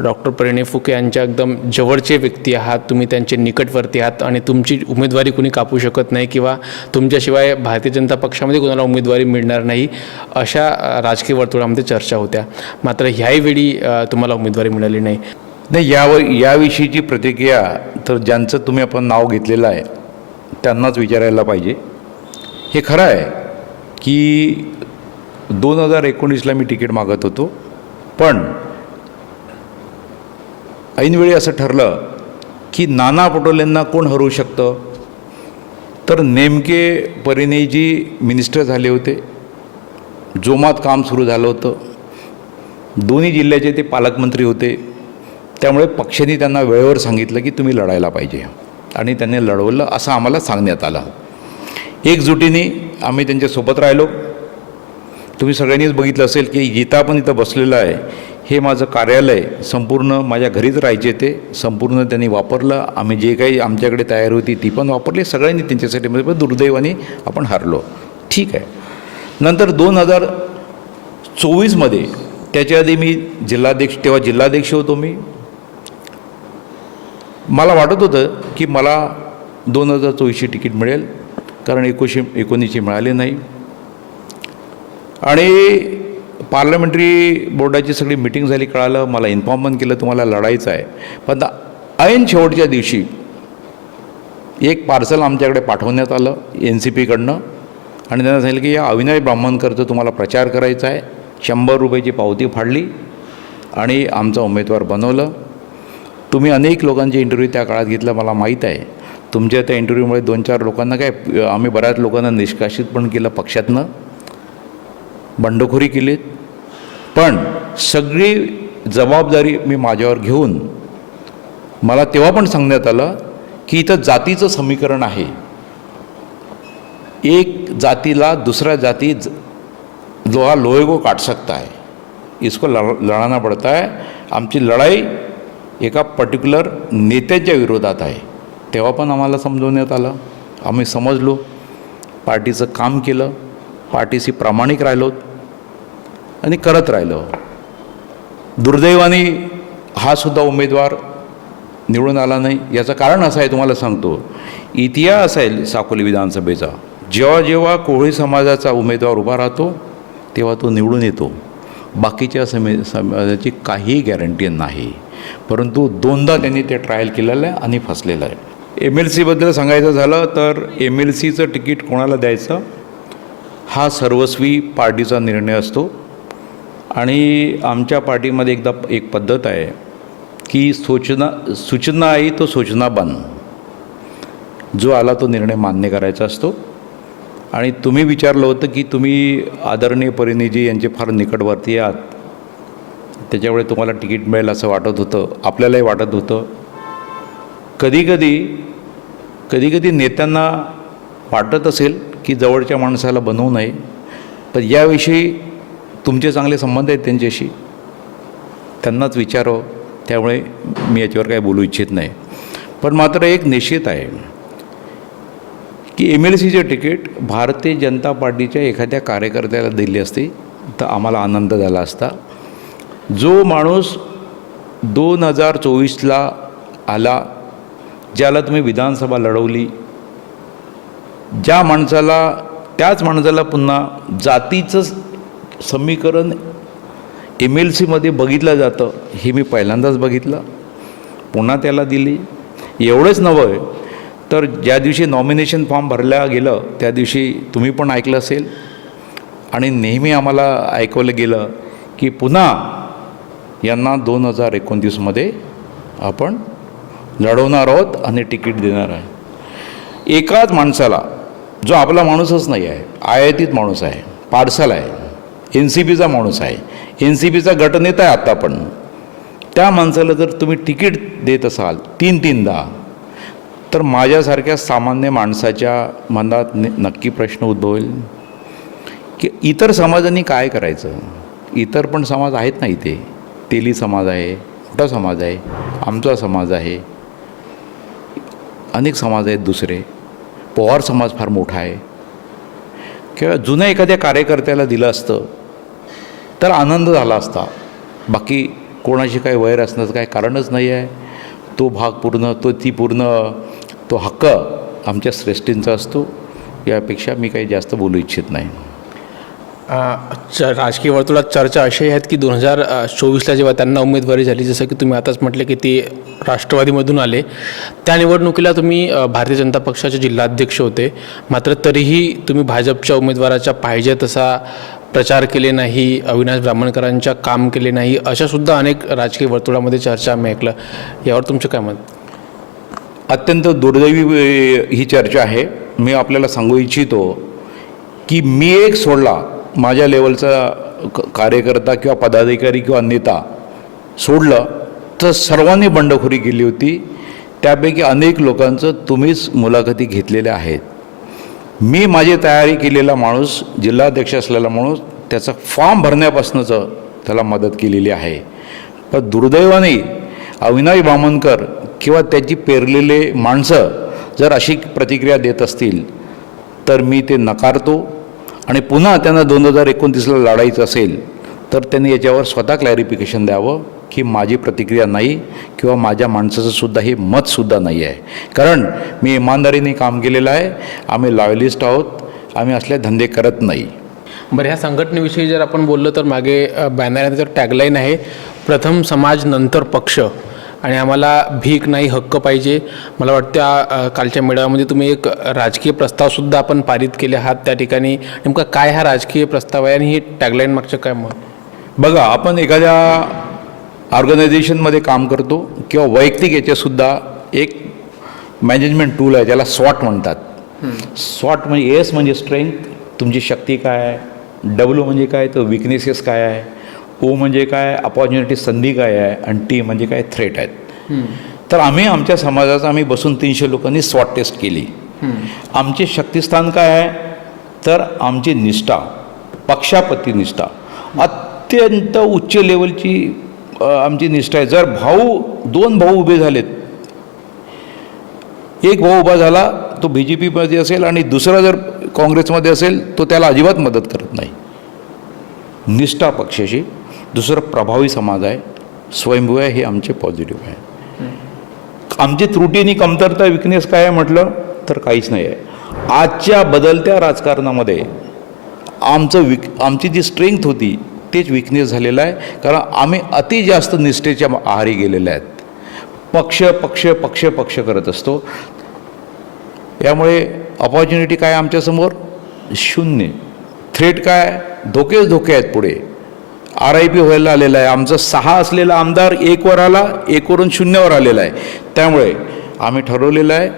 डॉक्टर परिणय फुके यांच्या एकदम जवळचे व्यक्ती आहात, तुम्ही त्यांचे निकटवर्ती आहात आणि तुमची उमेदवारी कुणी कापू शकत नाही किंवा तुमच्याशिवाय भारतीय जनता पक्षामध्ये कोणाला उमेदवारी मिळणार नाही, अशा राजकीय वर्तुळामध्ये चर्चा होत्या. मात्र ह्याही वेळी तुम्हाला उमेदवारी मिळाली नाही. याविषयीची प्रतिक्रिया तर ज्यांचं तुम्ही आपण नाव घेतलेलं आहे त्यांनाच विचारायला पाहिजे. हे खरं आहे की 2019ला मी तिकीट मागत होतो, पण ऐनवेळी असं ठरलं की नाना पटोलेंना कोण हरवू शकतं, तर नेमके परिणयजी मिनिस्टर झाले होते, जोमात काम सुरू झालं होतं, दोन्ही जिल्ह्याचे ते पालकमंत्री होते. त्यामुळे पक्षाने त्यांना वेळेवर सांगितलं की तुम्ही लढायला पाहिजे आणि त्यांनी लढवलं असं आम्हाला सांगण्यात आलं. एकजुटीने आम्ही त्यांच्यासोबत राहिलो. तुम्ही सगळ्यांनीच बघितलं असेल की जिथं आपण इथं बसलेलं आहे हे माझं कार्यालय संपूर्ण माझ्या घरीच राहायचे, ते संपूर्ण त्यांनी वापरलं. आम्ही जे काही आमच्याकडे तयारी होती ती पण वापरली सगळ्यांनी त्यांच्यासाठी. पण दुर्दैवाने आपण हारलो, ठीक आहे. नंतर 2024मध्ये त्याच्या आधी मी तेव्हा जिल्हाध्यक्ष होतो मी. मला वाटत होतं की मला 2024ची तिकीट मिळेल, कारण 19 मिळाले नाही. आणि पार्लमेंटरी बोर्डाची सगळी मिटिंग झाली, कळालं, मला इन्फॉर्म पण केलं तुम्हाला लढायचं आहे. पण ऐन शेवटच्या दिवशी एक पार्सल आमच्याकडे पाठवण्यात आलं NCPकडनं आणि त्यांना सांगितलं की या अविनाश ब्राह्मणकरचं तुम्हाला प्रचार करायचा आहे. 100 रुपयाची पावती फाडली आणि आमचा उमेदवार बनवलं. तुम्ही अनेक लोकांचे इंटरव्ह्यू त्या काळात घेतला, मला माहीत आहे. तुमच्या त्या इंटरव्ह्यूमुळे 2-4 लोकांना आम्ही बऱ्याच लोकांना निष्कासित पण केलं, पक्षातनं बंडखोरी केलीत. पण सगळी जबाबदारी मी माझ्यावर घेऊन मला तेव्हा पण सांगण्यात आलं की इथं जातीचं समीकरण आहे. एक जातीला दुसऱ्या जाती लोहे को काट सकता है, इसको लढाना पडता है. आमची लढाई एका पर्टिक्युलर नेत्याच्या विरोधात आहे. तेव्हा पण आम्हाला समजवण्यात आलं, आम्ही समजलो, पार्टीचं काम केलं, पार्टीशी प्रामाणिक राहिलो आणि करत राहिलो. दुर्दैवाने हा सुद्धा उमेदवार निवडून आला नाही. याचं कारण असं आहे, तुम्हाला सांगतो. इतिहास आहे साकोली विधानसभेचा. जेव्हा जेव्हा कोळी समाजाचा उमेदवार उभा राहतो तेव्हा तो निवडून येतो. बाकीच्या समाजाची काही गॅरंटी नाही. परंतु 2दा त्यांनी ते ट्रायल केलेलं आहे आणि फसलेलं आहे. MLCबद्दल सांगायचं झालं तर MLCचं तिकीट कोणाला द्यायचं हा सर्वस्वी पार्टीचा निर्णय असतो. आणि आमच्या पार्टीमध्ये एक पद्धत आहे की सूचना आई तो सूचना बन. जो आला तो निर्णय मान्य करायचा असतो. आणि तुम्ही विचारलं होतं की तुम्ही आदरणीय परिणयजी यांचे फार निकटवर्ती आहात, त्याच्यामुळे तुम्हाला तिकीट मिळेल असं वाटत होतं, आपल्यालाही वाटत होतं. कधी नेत्यांना वाटत असेल की जवळच्या माणसाला बनवू नये, पण याविषयी तुमचे चांगले संबंध आहेत त्यांच्याशी, त्यांनाच विचारावं. त्यामुळे मी याच्यावर काही बोलू इच्छित नाही. पण मात्र एक निश्चित आहे की MLCचे तिकीट भारतीय जनता पार्टीच्या एखाद्या कार्यकर्त्याला दिली असती तर आम्हाला आनंद झाला असता. जो माणूस 2024ला आला, ज्याला तुम्ही विधानसभा लढवली, त्याच माणसाला पुन्हा जातीचं समीकरण MLCमध्ये बघितलं जातं हे मी पहिल्यांदाच बघितलं. पुन्हा त्याला दिली. एवढंच नव्हे तर ज्या दिवशी नॉमिनेशन फॉर्म भरल्या गेलं त्या दिवशी तुम्ही पण ऐकलं असेल आणि नेहमी आम्हाला ऐकवलं गेलं की पुन्हा यांना 2029मध्ये आपण लढवणार आहोत आणि तिकीट देणार आहे. एकाच माणसाला जो आपला माणूसच नाही आहे, आयातीत माणूस आहे, पार्सल आहे, NCPचा माणूस आहे, NCPचा गटनेता आहे आत्ता. पण त्या माणसाला जर तुम्ही तिकीट देत असाल 3-3दा, तर माझ्यासारख्या सामान्य माणसाच्या मनात नक्की प्रश्न उद्भवेल की इतर समाजांनी काय करायचं. इतर पण समाज आहेत ना इथे. तेली समाज आहे, मोठा समाज आहे, आमचा समाज आहे, अनेक समाज आहेत दुसरे. पवार समाज फार मोठा आहे. किंवा जुन्या एखाद्या कार्यकर्त्याला दिलं असतं तर आनंद झाला असता. बाकी कोणाशी काही वैर असण्याचं काही कारणच नाही आहे. तो भाग पूर्ण, तो हक्क आमच्या श्रेष्ठींचा असतो. यापेक्षा मी काही जास्त बोलू इच्छित नाही. राजकीय वर्तुळात चर्चा अशी आहेत की 2024ला जेव्हा त्यांना उमेदवारी झाली, जसं की तुम्ही आताच म्हटले की ते राष्ट्रवादीमधून आले, त्या निवडणुकीला तुम्ही भारतीय जनता पक्षाचे जिल्हाध्यक्ष होते. मात्र तरीही तुम्ही भाजपच्या उमेदवाराच्या पाहिजे तसा प्रचार केले नाही, अविनाश ब्राह्मणकरांच्या काम केले नाही, अशा सुद्धा अनेक राजकीय वर्तुळामध्ये चर्चा आम्ही ऐकलं. यावर तुमचं काय मत? अत्यंत दुर्दैवी ही चर्चा आहे. मी आपल्याला सांगू इच्छितो की मी एक सोडला, माझ्या लेवलचा कार्यकर्ता किंवा पदाधिकारी किंवा नेता सोडलं तर सर्वांनी बंडखोरी केली होती. त्यापैकी अनेक लोकांचं तुम्हीच मुलाखती घेतलेल्या आहेत. मी माझी तयारी केलेला माणूस, जिल्हाध्यक्ष असलेला माणूस, त्याचा फॉर्म भरण्यापासूनच त्याला मदत केलेली आहे. पण दुर्दैवाने अविनाश बामणकर किंवा त्याची पेरलेले माणसं जर अशी प्रतिक्रिया देत असतील तर मी ते नकारतो. आणि पुन्हा त्यांना 2029ला लढायचं असेल तर त्यांनी याच्यावर स्वतः क्लॅरिफिकेशन द्यावं की माझी प्रतिक्रिया नाही किंवा माझ्या माणसाचं सुद्धा हे मतसुद्धा नाही आहे. कारण मी इमानदारीने काम केलेलं आहे. आम्ही लॉयलिस्ट आहोत. आम्ही असले धंदे करत नाही. बरं, ह्या संघटनेविषयी जर आपण बोललो तर मागे बॅनर आहे, त्याच्यावर टॅगलाईन आहे, प्रथम समाज नंतर पक्ष, आणि आम्हाला भीक नाही हक्क पाहिजे. मला वाटतं कालच्या मेळाव्यामध्ये तुम्ही एक राजकीय प्रस्तावसुद्धा आपण पारित केले आहात. त्या ठिकाणी नेमका काय हा राजकीय प्रस्ताव आहे आणि ही टॅगलाईन मागचं काय मत? बघा, आपण एखाद्या ऑर्गनायझेशनमध्ये काम करतो किंवा वैयक्तिक याच्यासुद्धा एक मॅनेजमेंट टूल आहे, ज्याला SWOT म्हणतात. SWOT म्हणजे S म्हणजे स्ट्रेंथ, तुमची शक्ती काय आहे, W म्हणजे काय, तर विकनेसेस काय आहे, O म्हणजे काय, अपॉर्च्युनिटी संधी काय आहे, आणि T म्हणजे काय, थ्रेट आहेत. तर आमच्या समाजाचं आम्ही बसून 300 लोकांनी SWOT टेस्ट केली. आमचे शक्तिस्थान काय आहे, तर आमची निष्ठा, पक्षाप्रती निष्ठा अत्यंत उच्च लेवलची आमची निष्ठा आहे. जर दोन भाऊ उभे झालेत, एक भाऊ उभा झाला तो BJPमध्ये असेल आणि दुसरा जर काँग्रेसमध्ये असेल तो त्याला अजिबात मदत करत नाही. निष्ठा पक्षाशी. दुसरं प्रभावी समाज आहे, स्वयंभू आहे, हे आमचे पॉझिटिव्ह आहे. आमची त्रुटी आणि कमतरता, विकनेस काय आहे म्हटलं तर काहीच नाही आहे. आजच्या बदलत्या राजकारणामध्ये आमची जी स्ट्रेंथ होती तेच विकनेस झालेलं आहे. कारण आम्ही अति जास्त निष्ठेच्या आहारी गेलेले आहेत. पक्ष पक्ष पक्ष पक्ष करत असतो. यामुळे अपॉर्च्युनिटी काय आमच्यासमोर? शून्य. थ्रेट काय? धोकेच धोके आहेत. पुढे RIP व्हायला आलेला आहे. आमचा 6 असलेला आमदार 1 वर आला, 1 वरून 0 वर आलेला आहे. त्यामुळे आम्ही ठरवलेलं आहे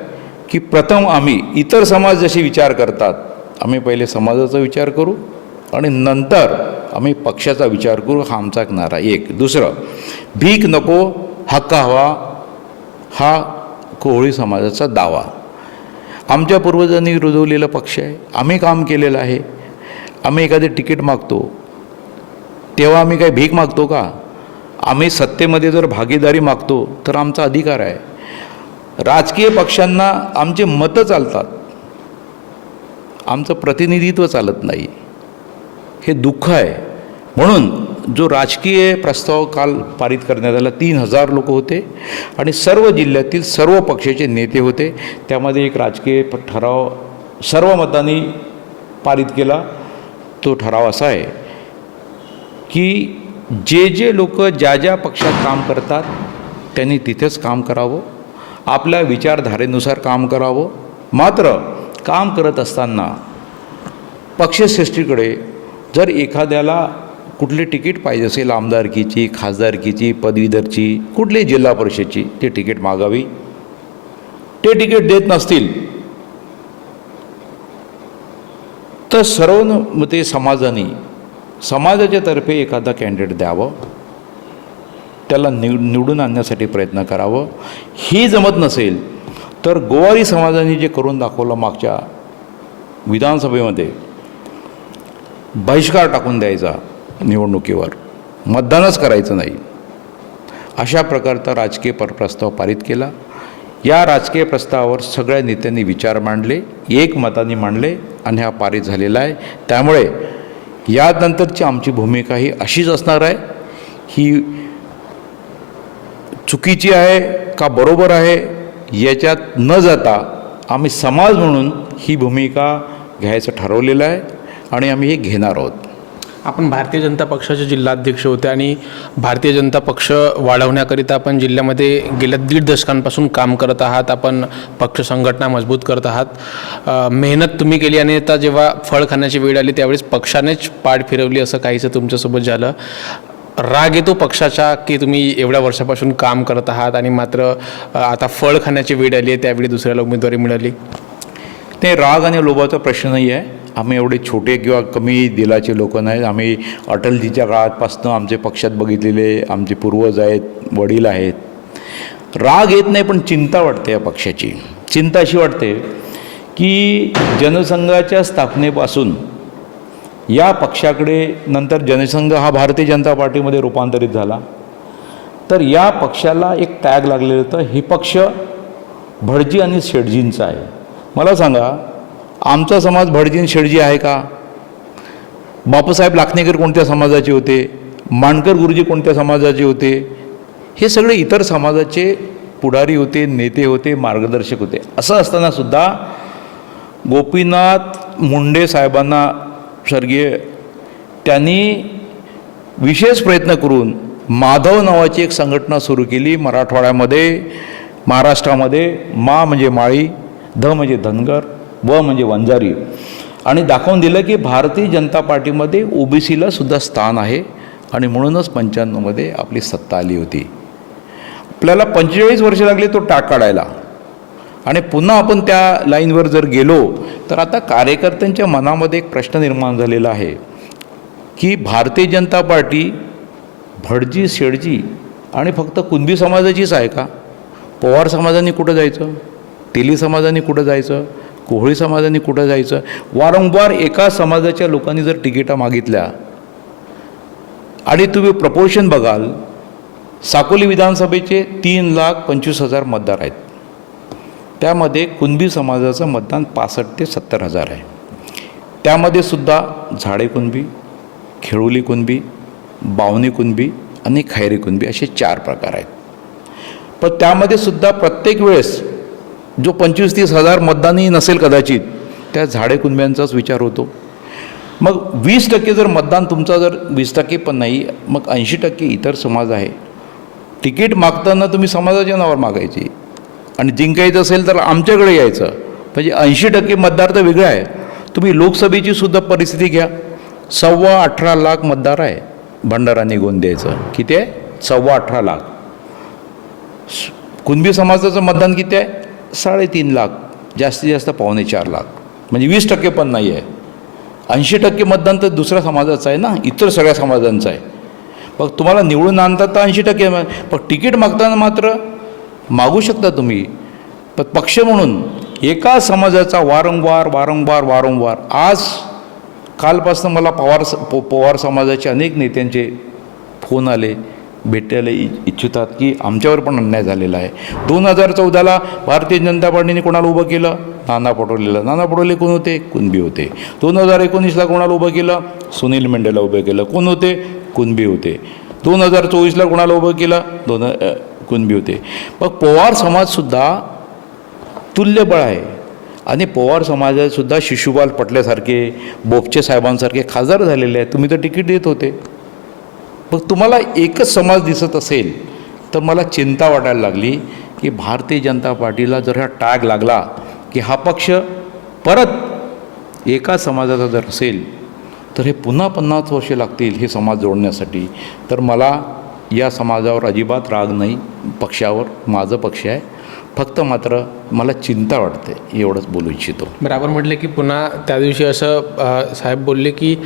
की प्रथम आम्ही इतर समाज जसे विचार करतात, आम्ही पहिले समाजाचा विचार करू आणि नंतर आम्ही पक्षाचा विचार करू. हा आमचा एक नारा. एक. दुसरं, भीक नको हक्क हवा, हा कोळी समाजाचा दावा. आमच्या पूर्वजांनी रुजवलेला पक्ष आहे. आम्ही काम केलेलं आहे. आम्ही एखादे तिकीट मागतो तेव्हा आम्ही काही भीक मागतो का? आम्ही सत्तेमध्ये जर भागीदारी मागतो तर आमचा अधिकार आहे. राजकीय पक्षांना आमचे मतं चालतात, आमचं प्रतिनिधित्व चालत नाही. हे दुःख आहे. म्हणून जो राजकीय प्रस्ताव काल पारित करण्यात आला, 3000 लोक होते आणि सर्व जिल्ह्यातील सर्व पक्षाचे नेते होते. त्यामध्ये एक राजकीय ठराव सर्व मतांनी पारित केला. तो ठराव असा आहे की जे लोक ज्या पक्षात काम करतात त्यांनी तिथेच काम करावं, आपल्या विचारधारेनुसार काम करावं. मात्र काम करत असताना पक्षश्रेष्ठीकडे जर एखाद्याला कुठली तिकीट पाहिजे असेल, आमदारकीची, खासदारकीची, पदवीधरची, कुठली जिल्हा परिषदची, ते तिकीट मागावी. ते तिकीट देत नसतील तर सर्व ते समाजाने समाजाच्या तर्फे एखादा कॅन्डिडेट द्यावं, त्याला निवडून आणण्यासाठी प्रयत्न करावं. ही जमत नसेल तर गोवारी समाजाने जे करून दाखवलं मागच्या विधानसभेमध्ये, बहिष्कार टाकून द्यायचा निवडणुकीवर, मतदानच करायचं नाही, अशा प्रकारचा राजकीय प्रस्ताव पारित केला. या राजकीय प्रस्तावावर सगळ्या नेत्यांनी विचार मांडले, एकमताने मांडले आणि हा पारित झालेला आहे. त्यामुळे यानंतरची आमची भूमिका ही अशीच असणार आहे. ही चुकीची आहे का बरोबर आहे याच्यात न जाता आम्ही समाज म्हणून ही भूमिका घ्यायचं ठरवलेलं आहे आणि आम्ही हे घेणार आहोत. आपण भारतीय जनता पक्षाचे जिल्हाध्यक्ष होते आणि भारतीय जनता पक्ष वाढवण्याकरिता आपण जिल्ह्यामध्ये गेल्या 1.5 दशकांपासून काम करत आहात. आपण पक्ष संघटना मजबूत करत आहात. मेहनत तुम्ही केली आणि आता जेव्हा फळ खाण्याची वेळ आली त्यावेळेस पक्षानेच पाठ फिरवली असं काहीसं तुमच्यासोबत झालं. राग येतो पक्षाचा की तुम्ही एवढ्या वर्षापासून काम करत आहात आणि मात्र आता फळ खाण्याची वेळ आली आहे, त्यावेळी दुसऱ्याला उमेदवारी मिळाली? ते राग आणि लोभाचा प्रश्न नाही आहे. आम्ही एवढे छोटे किंवा कमी दिलाचे लोक नाहीत. आम्ही अटलजीच्या काळापासून आमचे पक्षात बघितलेले आमचे पूर्वज आहेत, वडील आहेत. राग येत नाही पण चिंता वाटते या पक्षाची. चिंता अशी वाटते की जनसंघाच्या स्थापनेपासून या पक्षाकडे, नंतर जनसंघ हा भारतीय जनता पार्टीमध्ये रूपांतरित झाला, तर या पक्षाला एक टॅग लागलेलं होतं, हे पक्ष भटजी आणि शेटजींचा आहे. मला सांगा, आमचा समाज भटजी आणि शेटजी आहे का? बापूसाहेब लाखणेकर कोणत्या समाजाचे होते? मांडकर गुरुजी कोणत्या समाजाचे होते? हे सगळे इतर समाजाचे पुढारी होते, नेते होते, मार्गदर्शक होते. असं असतानासुद्धा गोपीनाथ मुंडे साहेबांना स्वर्गीय त्यांनी विशेष प्रयत्न करून माधव नावाची एक संघटना सुरू केली मराठवाड्यामध्ये, महाराष्ट्रामध्ये. मा म्हणजे माळी, ध म्हणजे धनगर, व म्हणजे वंजारी, आणि दाखवून दिलं की भारतीय जनता पार्टीमध्ये ओबीसीला सुद्धा स्थान आहे आणि म्हणूनच 95मध्ये आपली सत्ता आली होती. आपल्याला 45 वर्ष लागली तो टाक काढायला आणि पुन्हा आपण त्या लाईनवर जर गेलो तर आता कार्यकर्त्यांच्या मनामध्ये एक प्रश्न निर्माण झालेला आहे की भारतीय जनता पार्टी भटजी, शेटजी आणि फक्त कुणबी समाजाचीच आहे का? पवार समाजाने कुठं जायचं? तेली समाजाने कुठं जायचं? कोहळी समाजाने कुठं जायचं? वारंवार एका समाजाच्या लोकांनी जर तिकिटा मागितल्या आणि तुम्ही प्रपोर्शन बघाल, साकोली विधानसभेचे 3,25,000 मतदार आहेत. त्यामध्ये कुणबी समाजाचं मतदान 65,000 ते 70,000 आहे. त्यामध्ये सुद्धा झाडे कुणबी, खेळोली कुणबी, बावनी कुणबी आणि खैरी कुणबी असे 4 प्रकार आहेत. पण त्यामध्ये सुद्धा प्रत्येक वेळेस जो 25-30,000 मतदानही नसेल कदाचित, त्या झाडे कुणब्यांचाच विचार होतो. मग 20% जर मतदान तुमचा जर 20% पण नाही, मग 80% इतर समाज आहे. तिकीट मागताना तुम्ही समाजाच्या नावावर मागायची आणि जिंकायचं असेल तर आमच्याकडे यायचं. म्हणजे 80% मतदार तर वेगळं आहे. तुम्ही लोकसभेची सुद्धा परिस्थिती घ्या, 18.25 लाख मतदार आहे भंडारा निघून द्यायचं. किती आहे? 18.25 लाख. कुणबी समाजाचं मतदान किती आहे? 3.5 लाख, जास्तीत जास्त 4.25 लाख, म्हणजे 20% पण नाही आहे. 80% मतदान तर दुसऱ्या समाजाचं आहे ना, इतर सगळ्या समाजांचं आहे. मग तुम्हाला निवडून आणतात तर 80%, पण तिकीट मागताना मात्र मागू शकता तुम्ही. पण पक्ष म्हणून एका समाजाचा वारंवार आज कालपासून मला पवार समाजाचे अनेक नेत्यांचे फोन आले, भेटायला इच्छितात की आमच्यावर पण अन्याय झालेला आहे. 2014ला भारतीय जनता पार्टीने कोणाला उभं केलं? नाना पटोलेला. नाना पटोले कोण होते? कुणबी होते. 2019ला कोणाला उभं केलं? सुनील मेंढेला उभं केलं. कोण होते? कुणबी होते. 2024ला कोणाला उभं केलं? कुणबी होते. मग पवार समाजसुद्धा तुल्यबळ आहे आणि पवार समाजातसुद्धा शिशुपाल पटल्यासारखे, बोपचे साहेबांसारखे खासदार झालेले आहेत. तुम्ही तर तिकीट देत होते. मग तुम्हाला एकच समाज दिसत असेल तर मला चिंता वाटायला लागली की भारतीय जनता पार्टीला जर हा टॅग लागला की हा पक्ष परत एका समाजाचा जर असेल तर हे पुन्हा 50 वर्षे लागतील हे समाज जोडण्यासाठी. तर मला या समाजावर अजिबात राग नाही, पक्षावर. माझं पक्ष आहे, फक्त मात्र मला चिंता वाटते, एवढंच बोलू इच्छितो. बरं, आपण म्हटलं की पुन्हा त्या दिवशी असं साहेब बोलले की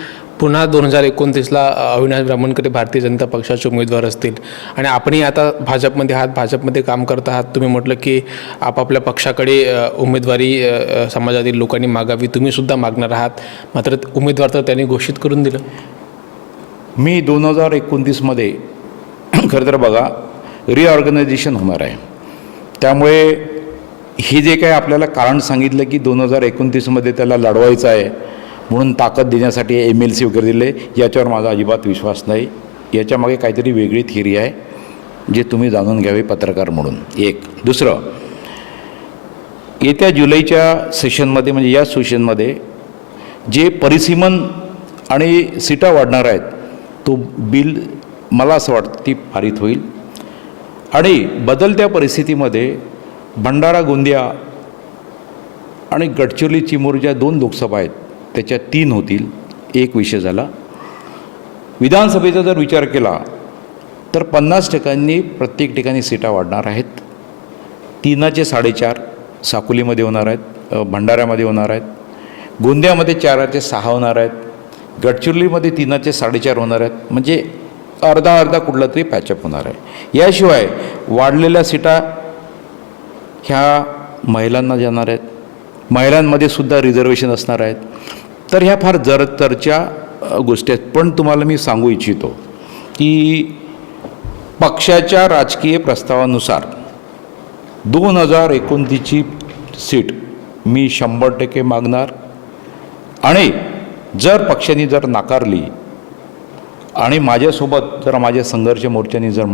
पुन्हा 2029ला अविनाश ब्राह्मणकडे भारतीय जनता पक्षाचे उमेदवार असतील आणि आपणही आता भाजपमध्ये आहात, भाजपमध्ये काम करत आहात. तुम्ही म्हटलं की आपापल्या पक्षाकडे उमेदवारी समाजातील लोकांनी मागावी, तुम्हीसुद्धा मागणार आहात. मात्र उमेदवार तर त्यांनी घोषित करून दिलं. मी 2029मध्ये खरं तर बघा रिऑर्गनायझेशन होणार आहे. त्यामुळे हे जे काय आपल्याला कारण सांगितलं की 2029मध्ये त्याला लढवायचं आहे म्हणून ताकद देण्यासाठी MLC वगैरे दिले, याच्यावर माझा अजिबात विश्वास नाही. याच्यामागे काहीतरी वेगळी थिअरी आहे जे तुम्ही जाणून घ्यावे पत्रकार म्हणून. एक. दुसरं, येत्या जुलैच्या सेशनमध्ये म्हणजे या सेशनमध्ये जे परिसीमन आणि सीटा वाढणार आहेत तो बिल मला असं वाटतं ती पारित होईल आणि बदलत्या परिस्थितीमध्ये भंडारा, गोंदिया आणि गडचिरोली, चिमूर ज्या 2 लोकसभा आहेत त्याच्या 3 होतील. एक विषय झाला. विधानसभेचा जर विचार केला तर 50% प्रत्येक ठिकाणी सीटा वाढणार आहेत. 3चे 4.5 साकोलीमध्ये होणार आहेत, भंडाऱ्यामध्ये होणार आहेत, गोंदियामध्ये 4चे 6 होणार आहेत, गडचिरोलीमध्ये 3चे 4.5 होणार आहेत. म्हणजे अर्धा कुठला तरी पॅचअप होणार आहे. याशिवाय वाढलेल्या सीटा ह्या महिलांना जाणार आहेत, महिलांमध्ये सुद्धा रिझर्वेशन असणार आहेत. तर ह्या फार चर्चा गोष्टी आहेत. पण तुम्हाला मी सांगू इच्छितो की पक्षाच्या राजकीय प्रस्तावानुसार 2029ची सीट मी 100% मागणार आणि जर पक्षाने जर नाकारली आणि माझ्यासोबत जर माझ्या संघर्ष मोर्चाने जर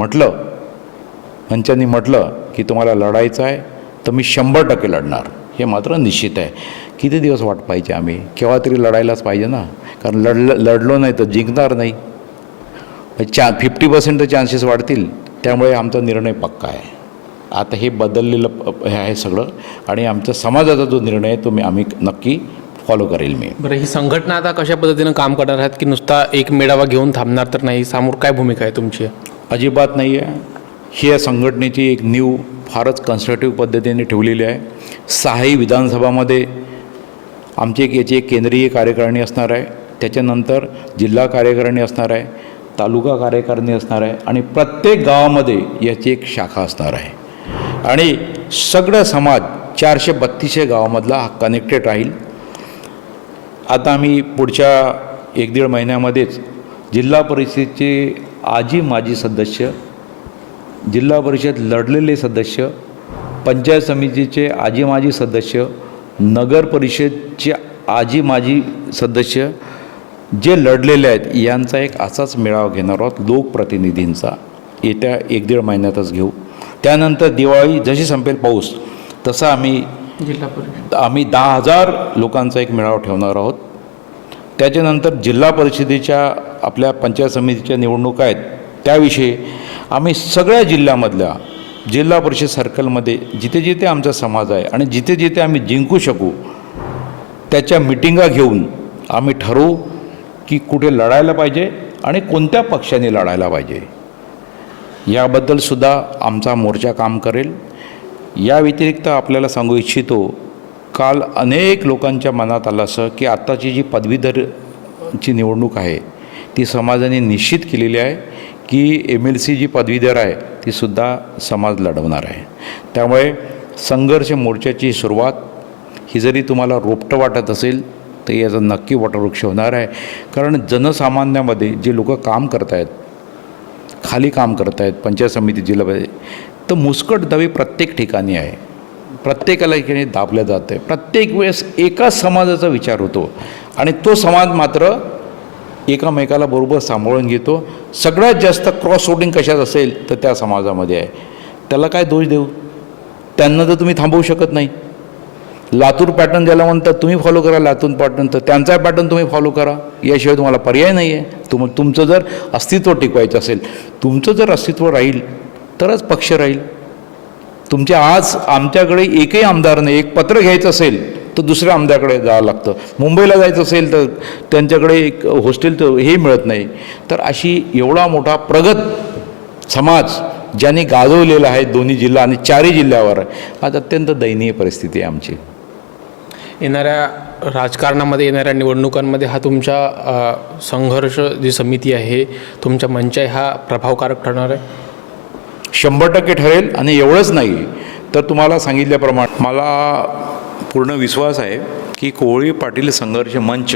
मंचांनी म्हटलं की तुम्हाला लढायचं आहे तर मी 100% लढणार. हे मात्र निश्चित आहे. किती दिवस वाट पाहिजे आम्ही? केव्हा तरी लढायलाच पाहिजे ना, कारण लढलो नाही तर जिंकणार नाही. 50% चान्सेस वाढतील. त्यामुळे आमचा निर्णय पक्का आहे. आता हे बदललेलं हे आहे सगळं आणि आमच्या समाजाचा जो निर्णय आहे तो आम्ही नक्की फॉलो करेल मी. बरं, ही संघटना आता कशा पद्धतीनं काम करणार आहेत की नुसता एक मेळावा घेऊन थांबणार तर नाही? समोर काय भूमिका आहे तुमची? अजिबात नाही आहे. ही या संघटनेची एक नीव फारच कन्स्ट्रक्टिव्ह पद्धतीने ठेवलेली आहे. 6ही विधानसभामध्ये आमची याची एक केंद्रीय कार्यकारिणी असणार आहे, त्याच्यानंतर जिल्हा कार्यकारिणी असणार आहे, तालुका कार्यकारिणी असणार आहे आणि प्रत्येक गावामध्ये याची एक शाखा असणार आहे. आणि सगळं समाज 432 गावामधला हा कनेक्टेड राहील. आता आम्ही पुढच्या 1-1.5 महिन्यामध्येच जिल्हा परिषदेचे आजी माजी सदस्य, जिल्हा परिषद लढलेले सदस्य, पंचायत समितीचे आजी माजी सदस्य, नगर परिषदचे आजी माजी सदस्य जे लढलेले आहेत यांचा एक असाच मेळावा घेणार आहोत लोकप्रतिनिधींचा. येत्या 1-1.5 महिन्यातच घेऊ. त्यानंतर दिवाळी जशी संपेल पाऊस तसा आम्ही 10,000 लोकांचा एक मेळावा ठेवणार आहोत. त्याच्यानंतर जिल्हा परिषदेच्या आपल्या पंचायत समितीच्या निवडणुका आहेत त्याविषयी आम्ही सगळ्या जिल्ह्यामधल्या जिल्हा परिषद सर्कलमध्ये जिथे जिथे आमचा समाज आहे आणि जिथे जिथे आम्ही जिंकू शकू त्याच्या मिटिंगा घेऊन आम्ही ठरवू की कुठे लढायला पाहिजे आणि कोणत्या पक्षाने लढायला पाहिजे. याबद्दलसुद्धा आमचा मोर्चा काम करेल. या व्यतिरिक्त आपल्याला सांगू इच्छितो, काल अनेक लोकांच्या मनात आलं असं की आत्ताची जी पदवीधरची निवडणूक आहे ती समाजाने निश्चित केलेली आहे की MLC जी पदवीधर आहे तीसुद्धा समाज लढवणार आहे. त्यामुळे संघर्ष मोर्चाची सुरुवात ही जरी तुम्हाला रोपटं वाटत असेल तर याचा नक्की वटवृक्ष होणार आहे. कारण जनसामान्यामध्ये जे लोक काम करत आहेत, खाली काम करत आहेत पंचायत समिती जिल्ह्यामध्ये, तर मुस्कट दाबी प्रत्येक ठिकाणी आहे. प्रत्येकाला ठिकाणी दाबलं जातं आहे. प्रत्येक वेळेस एकाच समाजाचा विचार होतो आणि तो समाज मात्र एकामेकाला बरोबर सांभाळून घेतो. सगळ्यात जास्त क्रॉस वोटिंग कशात असेल तर त्या समाजामध्ये आहे. त्याला काय दोष देऊ? त्यांना तर तुम्ही थांबवू शकत नाही. लातूर पॅटर्न ज्याला म्हणतात तुम्ही फॉलो करा लातूर पॅटर्न, तर त्यांचा पॅटर्न तुम्ही फॉलो करा. याशिवाय तुम्हाला पर्याय नाही आहे. तुमचं जर अस्तित्व टिकवायचं असेल, तुमचं जर अस्तित्व राहील तरच पक्ष राहील. तुमच्या आज आमच्याकडे एकही आमदार नाही. एक पत्र घ्यायचं असेल तर दुसऱ्या आमदाराकडे जावं लागतं. मुंबईला जायचं असेल तर त्यांच्याकडे एक हॉस्टेल तर हे मिळत नाही. तर अशी एवढा मोठा प्रगत समाज ज्यांनी गाजवलेलं आहे दोन्ही जिल्हा आणि चारही जिल्ह्यावर. आज अत्यंत दयनीय परिस्थिती आहे आमची. येणाऱ्या राजकारणामध्ये, येणाऱ्या निवडणुकांमध्ये हा तुमच्या संघर्ष जी समिती आहे, तुमच्या मंच आहे, हा प्रभावकारक ठरणार आहे? 100% ठरेल. आणि एवढंच नाही तर तुम्हाला सांगितल्याप्रमाणे मला पूर्ण विश्वास आहे की कोळी पाटील संघर्ष मंच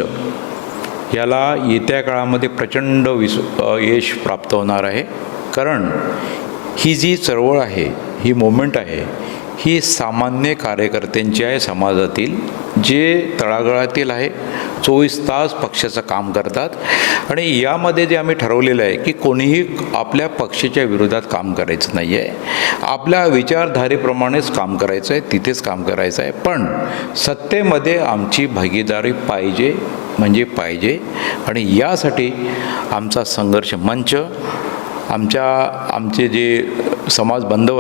याला येत्या काळामध्ये प्रचंड यश प्राप्त होणार आहे. कारण ही जी चळवळ आहे, ही मोमेंट आहे, ही सामान्य कार्यकर्त्यांची आहे, समाजातील जे तळागाळातील आहे, 24 तास पक्षाचं काम करतात. आणि यामध्ये जे आम्ही ठरवलेलं आहे की कोणीही आपल्या पक्षाच्या विरोधात काम करायचं नाही आहे, आपल्या विचारधारेप्रमाणेच काम करायचं आहे, तिथेच काम करायचं आहे. पण सत्तेमध्ये आमची भागीदारी पाहिजे म्हणजे पाहिजे. आणि यासाठी आमचा संघर्ष मंच, आमचे जे समाज बांधव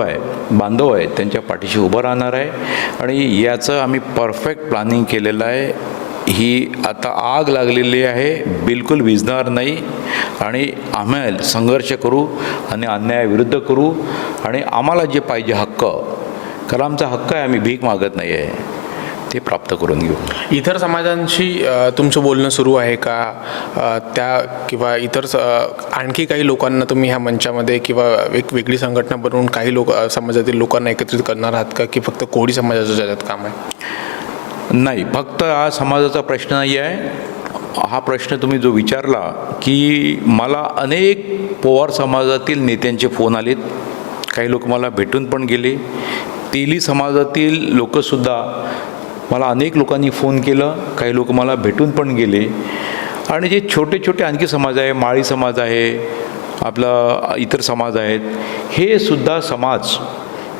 आहेत त्यांच्या पाठीशी उभं राहणार आहे. आणि याचं आम्ही परफेक्ट प्लॅनिंग केलेलं आहे. ही आता आग लागलेली आहे, बिलकुल विझणार नाही. आणि आम्ही संघर्ष करू आणि अन्यायाविरुद्ध करू. आणि आम्हाला जे पाहिजे हक्क, कारण आमचा हक्क आहे, आम्ही भीक मागत नाही आहे, ते प्राप्त करून घेऊ. इतर समाजांशी तुमचं बोलणं सुरू आहे का? त्या किंवा इतर आणखी काही लोकांना तुम्ही ह्या मंचामध्ये किंवा एक वेगळी संघटना बनवून काही समाजातील लोकांना एकत्रित करणार आहात का, की फक्त कोळी समाजाचं ज्याच्यात काम आहे? नाही, फक्त हा समाजाचा प्रश्न नाही आहे. हा प्रश्न तुम्ही जो विचारला की मला अनेक पोवार समाजातील नेत्यांचे फोन आलेत, काही लोक मला भेटून पण गेले. तेली समाजातील लोकंसुद्धा मला अनेक लोकांनी फोन केलं, काही लोक मला भेटून पण गेले. आणि जे छोटे छोटे आणखी समाज आहे, माळी समाज आहे, आपला इतर समाज आहेत, हे सुद्धा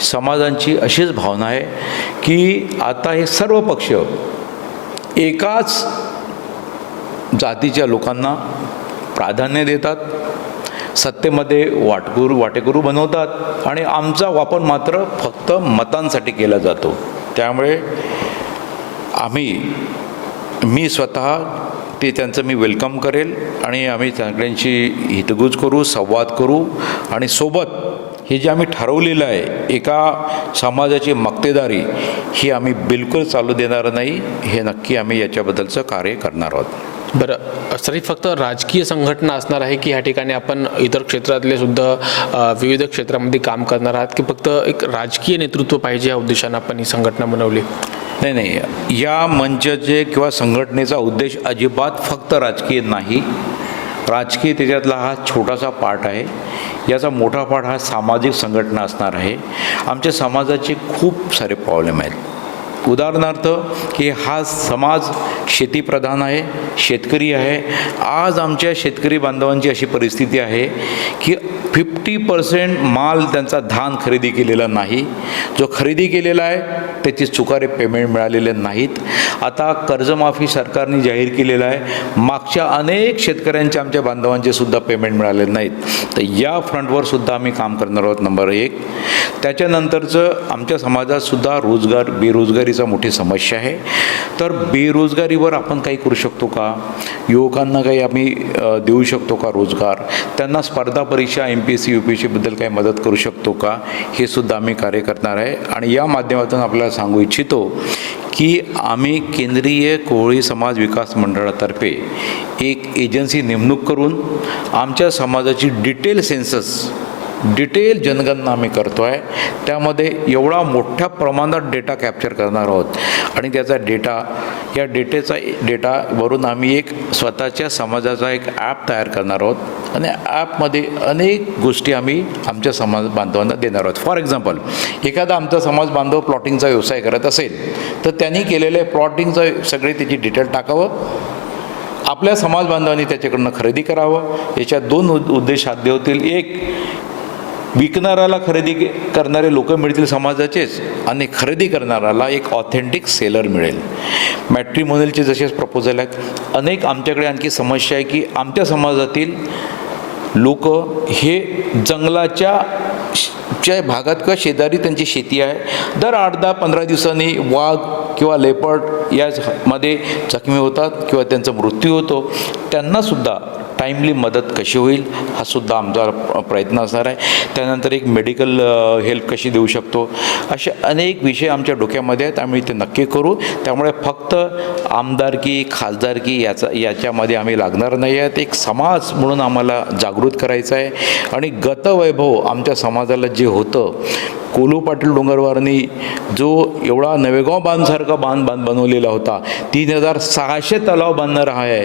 समाजांची अशीच भावना आहे की आता हे सर्व पक्ष एकाच जातीच्या लोकांना प्राधान्य देतात, सत्तेमध्ये वाटेकरू बनवतात आणि आमचा वापर मात्र फक्त मतांसाठी केला जातो. त्यामुळे मी स्वतः त्यांचं मी वेलकम करेल आणि आम्ही सगळ्यांची हितगुज करू, संवाद करू. आणि सोबत हे जे आम्ही ठरवलेलं आहे, एका समाजाची मक्तेदारी, ही आम्ही बिलकुल चालू देणार नाही. हे नक्की आम्ही याच्याबद्दलचं कार्य करणार आहोत. बरं, सर फक्त राजकीय संघटना असणार आहे की ह्या ठिकाणी आपण इतर क्षेत्रातले सुद्धा विविध क्षेत्रामध्ये काम करणार आहात, की फक्त एक राजकीय नेतृत्व पाहिजे या उद्देशानं आपण ही संघटना बनवली? नाही, या मंचाचे किंवा संघटनेचा उद्देश अजिबात फक्त राजकीय नाही. राजकीय त्याच्यातला हा छोटासा पार्ट आहे. याचा मोठा पार्ट हा सामाजिक संघटना असणार आहे. आमच्या समाजाचे खूप सारे प्रॉब्लेम आहेत. उदाहरणार्थ की हा समाज शेतीप्रधान आहे, शेतकरी आहे. आज आमच्या शेतकरी बांधवांची अशी परिस्थिती आहे की 50% माल त्यांचा धान खरेदी केलेला नाही. जो खरेदी केलेला आहे त्याची चुकारे पेमेंट मिळालेले नाहीत. आता कर्जमाफी सरकारने जाहीर केलेलं आहे. मागच्या अनेक शेतकऱ्यांच्या, आमच्या बांधवांचे सुद्धा पेमेंट मिळालेले नाहीत. तर या फ्रंटवर सुद्धा आम्ही काम करणार आहोत. नंबर 1. त्याच्यानंतरचं आमच्या समाजात सुद्धा बेरोजगारीचा मोठी समस्या आहे. तर बेरोजगारीवर आपण काही करू शकतो का? युवकांना काही आम्ही देऊ शकतो का रोजगार? त्यांना स्पर्धा परीक्षा MPSC UPSC बद्दल काही मदत करू शकतो का? हे सुद्धा आम्ही कार्य करणार आहे. आणि या माध्यमातून आपल्याला सांगू इच्छितो की आम्ही केंद्रीय कोळी समाज विकास मंडळातर्फे एक एजन्सी नेमणूक करून आमच्या समाजाची डिटेल जनगणना आम्ही करतो आहे. त्यामध्ये एवढा मोठ्या प्रमाणात डेटा कॅप्चर करणार आहोत. आणि त्याचा डेटावरून आम्ही एक स्वतःच्या समाजाचा एक ॲप तयार करणार आहोत. आणि ॲपमध्ये अनेक गोष्टी आम्ही आमच्या समाज बांधवांना देणार आहोत. फॉर एक्झाम्पल, एखादा आमचा समाज बांधव प्लॉटिंगचा व्यवसाय करत असेल तर त्यांनी केलेले प्लॉटिंगचं सगळे त्याची डिटेल टाकावं, आपल्या समाज बांधवांनी त्याच्याकडनं खरेदी करावं. याच्यात 2 उद्देश साध्य होतील. एक, विकणाऱ्याला खरेदी करणारे लोक मिळतील समाजाचेच, आणि खरेदी करणाऱ्याला एक ऑथेंटिक सेलर मिळेल. मॅट्रिमोनियलचे जसेच प्रपोजल आहेत. अनेक आमच्याकडे आणखी समस्या आहे की आमच्या समाजातील लोक हे जंगलाच्या भागात किंवा शेजारी त्यांची शेती आहे. दर 8-10-15 दिवसांनी वाघ किंवा लेपर्ड यामध्ये जखमी होतात किंवा त्यांचा मृत्यू होतो. त्यांनासुद्धा टाईमली मदत कशी होईल हा सुद्धा आमचा प्रयत्न असणार आहे. त्यानंतर एक मेडिकल हेल्प कशी देऊ शकतो, असे अनेक विषय आमच्या डोक्यामध्ये आहेत. आम्ही ते नक्की करू. त्यामुळे फक्त आमदारकी खासदारकी याच्यामध्ये आम्ही लागणार नाही आहेत. एक समाज म्हणून आम्हाला जागृत करायचं आहे. आणि गतवैभव आमच्या समाजाला जे होतं, कोलू पाटील डोंगरवारनी जो एवढा नवेगाव बांधसारखा बांध बनवलेला होता, 3600 तलाव बांधणारा आहे,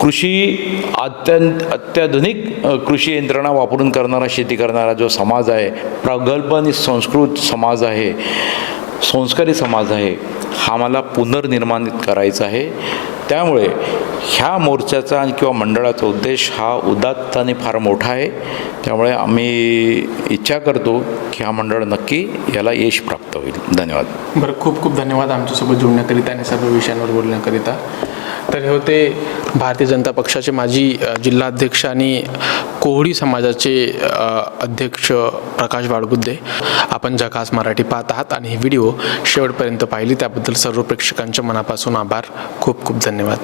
कृषी अत्याधुनिक कृषी यंत्रणा वापरून करणारा शेती करणारा जो समाज आहे, प्रगल्भ आणि संस्कृत समाज आहे, संस्कारी समाज आहे, हा मला पुनर्निर्माणित करायचा आहे. त्यामुळे ह्या मोर्चाचा किंवा मंडळाचा उद्देश हा उदात्त आणि फार मोठा आहे. त्यामुळे आम्ही इच्छा करतो की हा मंडळ नक्की याला यश प्राप्त होईल. धन्यवाद. बरं, खूप खूप धन्यवाद आमच्यासोबत जोडण्याकरिता आणि सर्व विषयांवर बोलण्याकरिता. तर हे होते भारतीय जनता पक्षाचे माजी जिल्हाध्यक्ष आणि कोहडी समाजाचे अध्यक्ष प्रकाश वाडगुद्दे. आपण झकास मराठी पाहत आहात आणि ही व्हिडिओ शेवटपर्यंत पाहिली त्याबद्दल सर्व प्रेक्षकांच्या मनापासून आभार. खूप खूप धन्यवाद.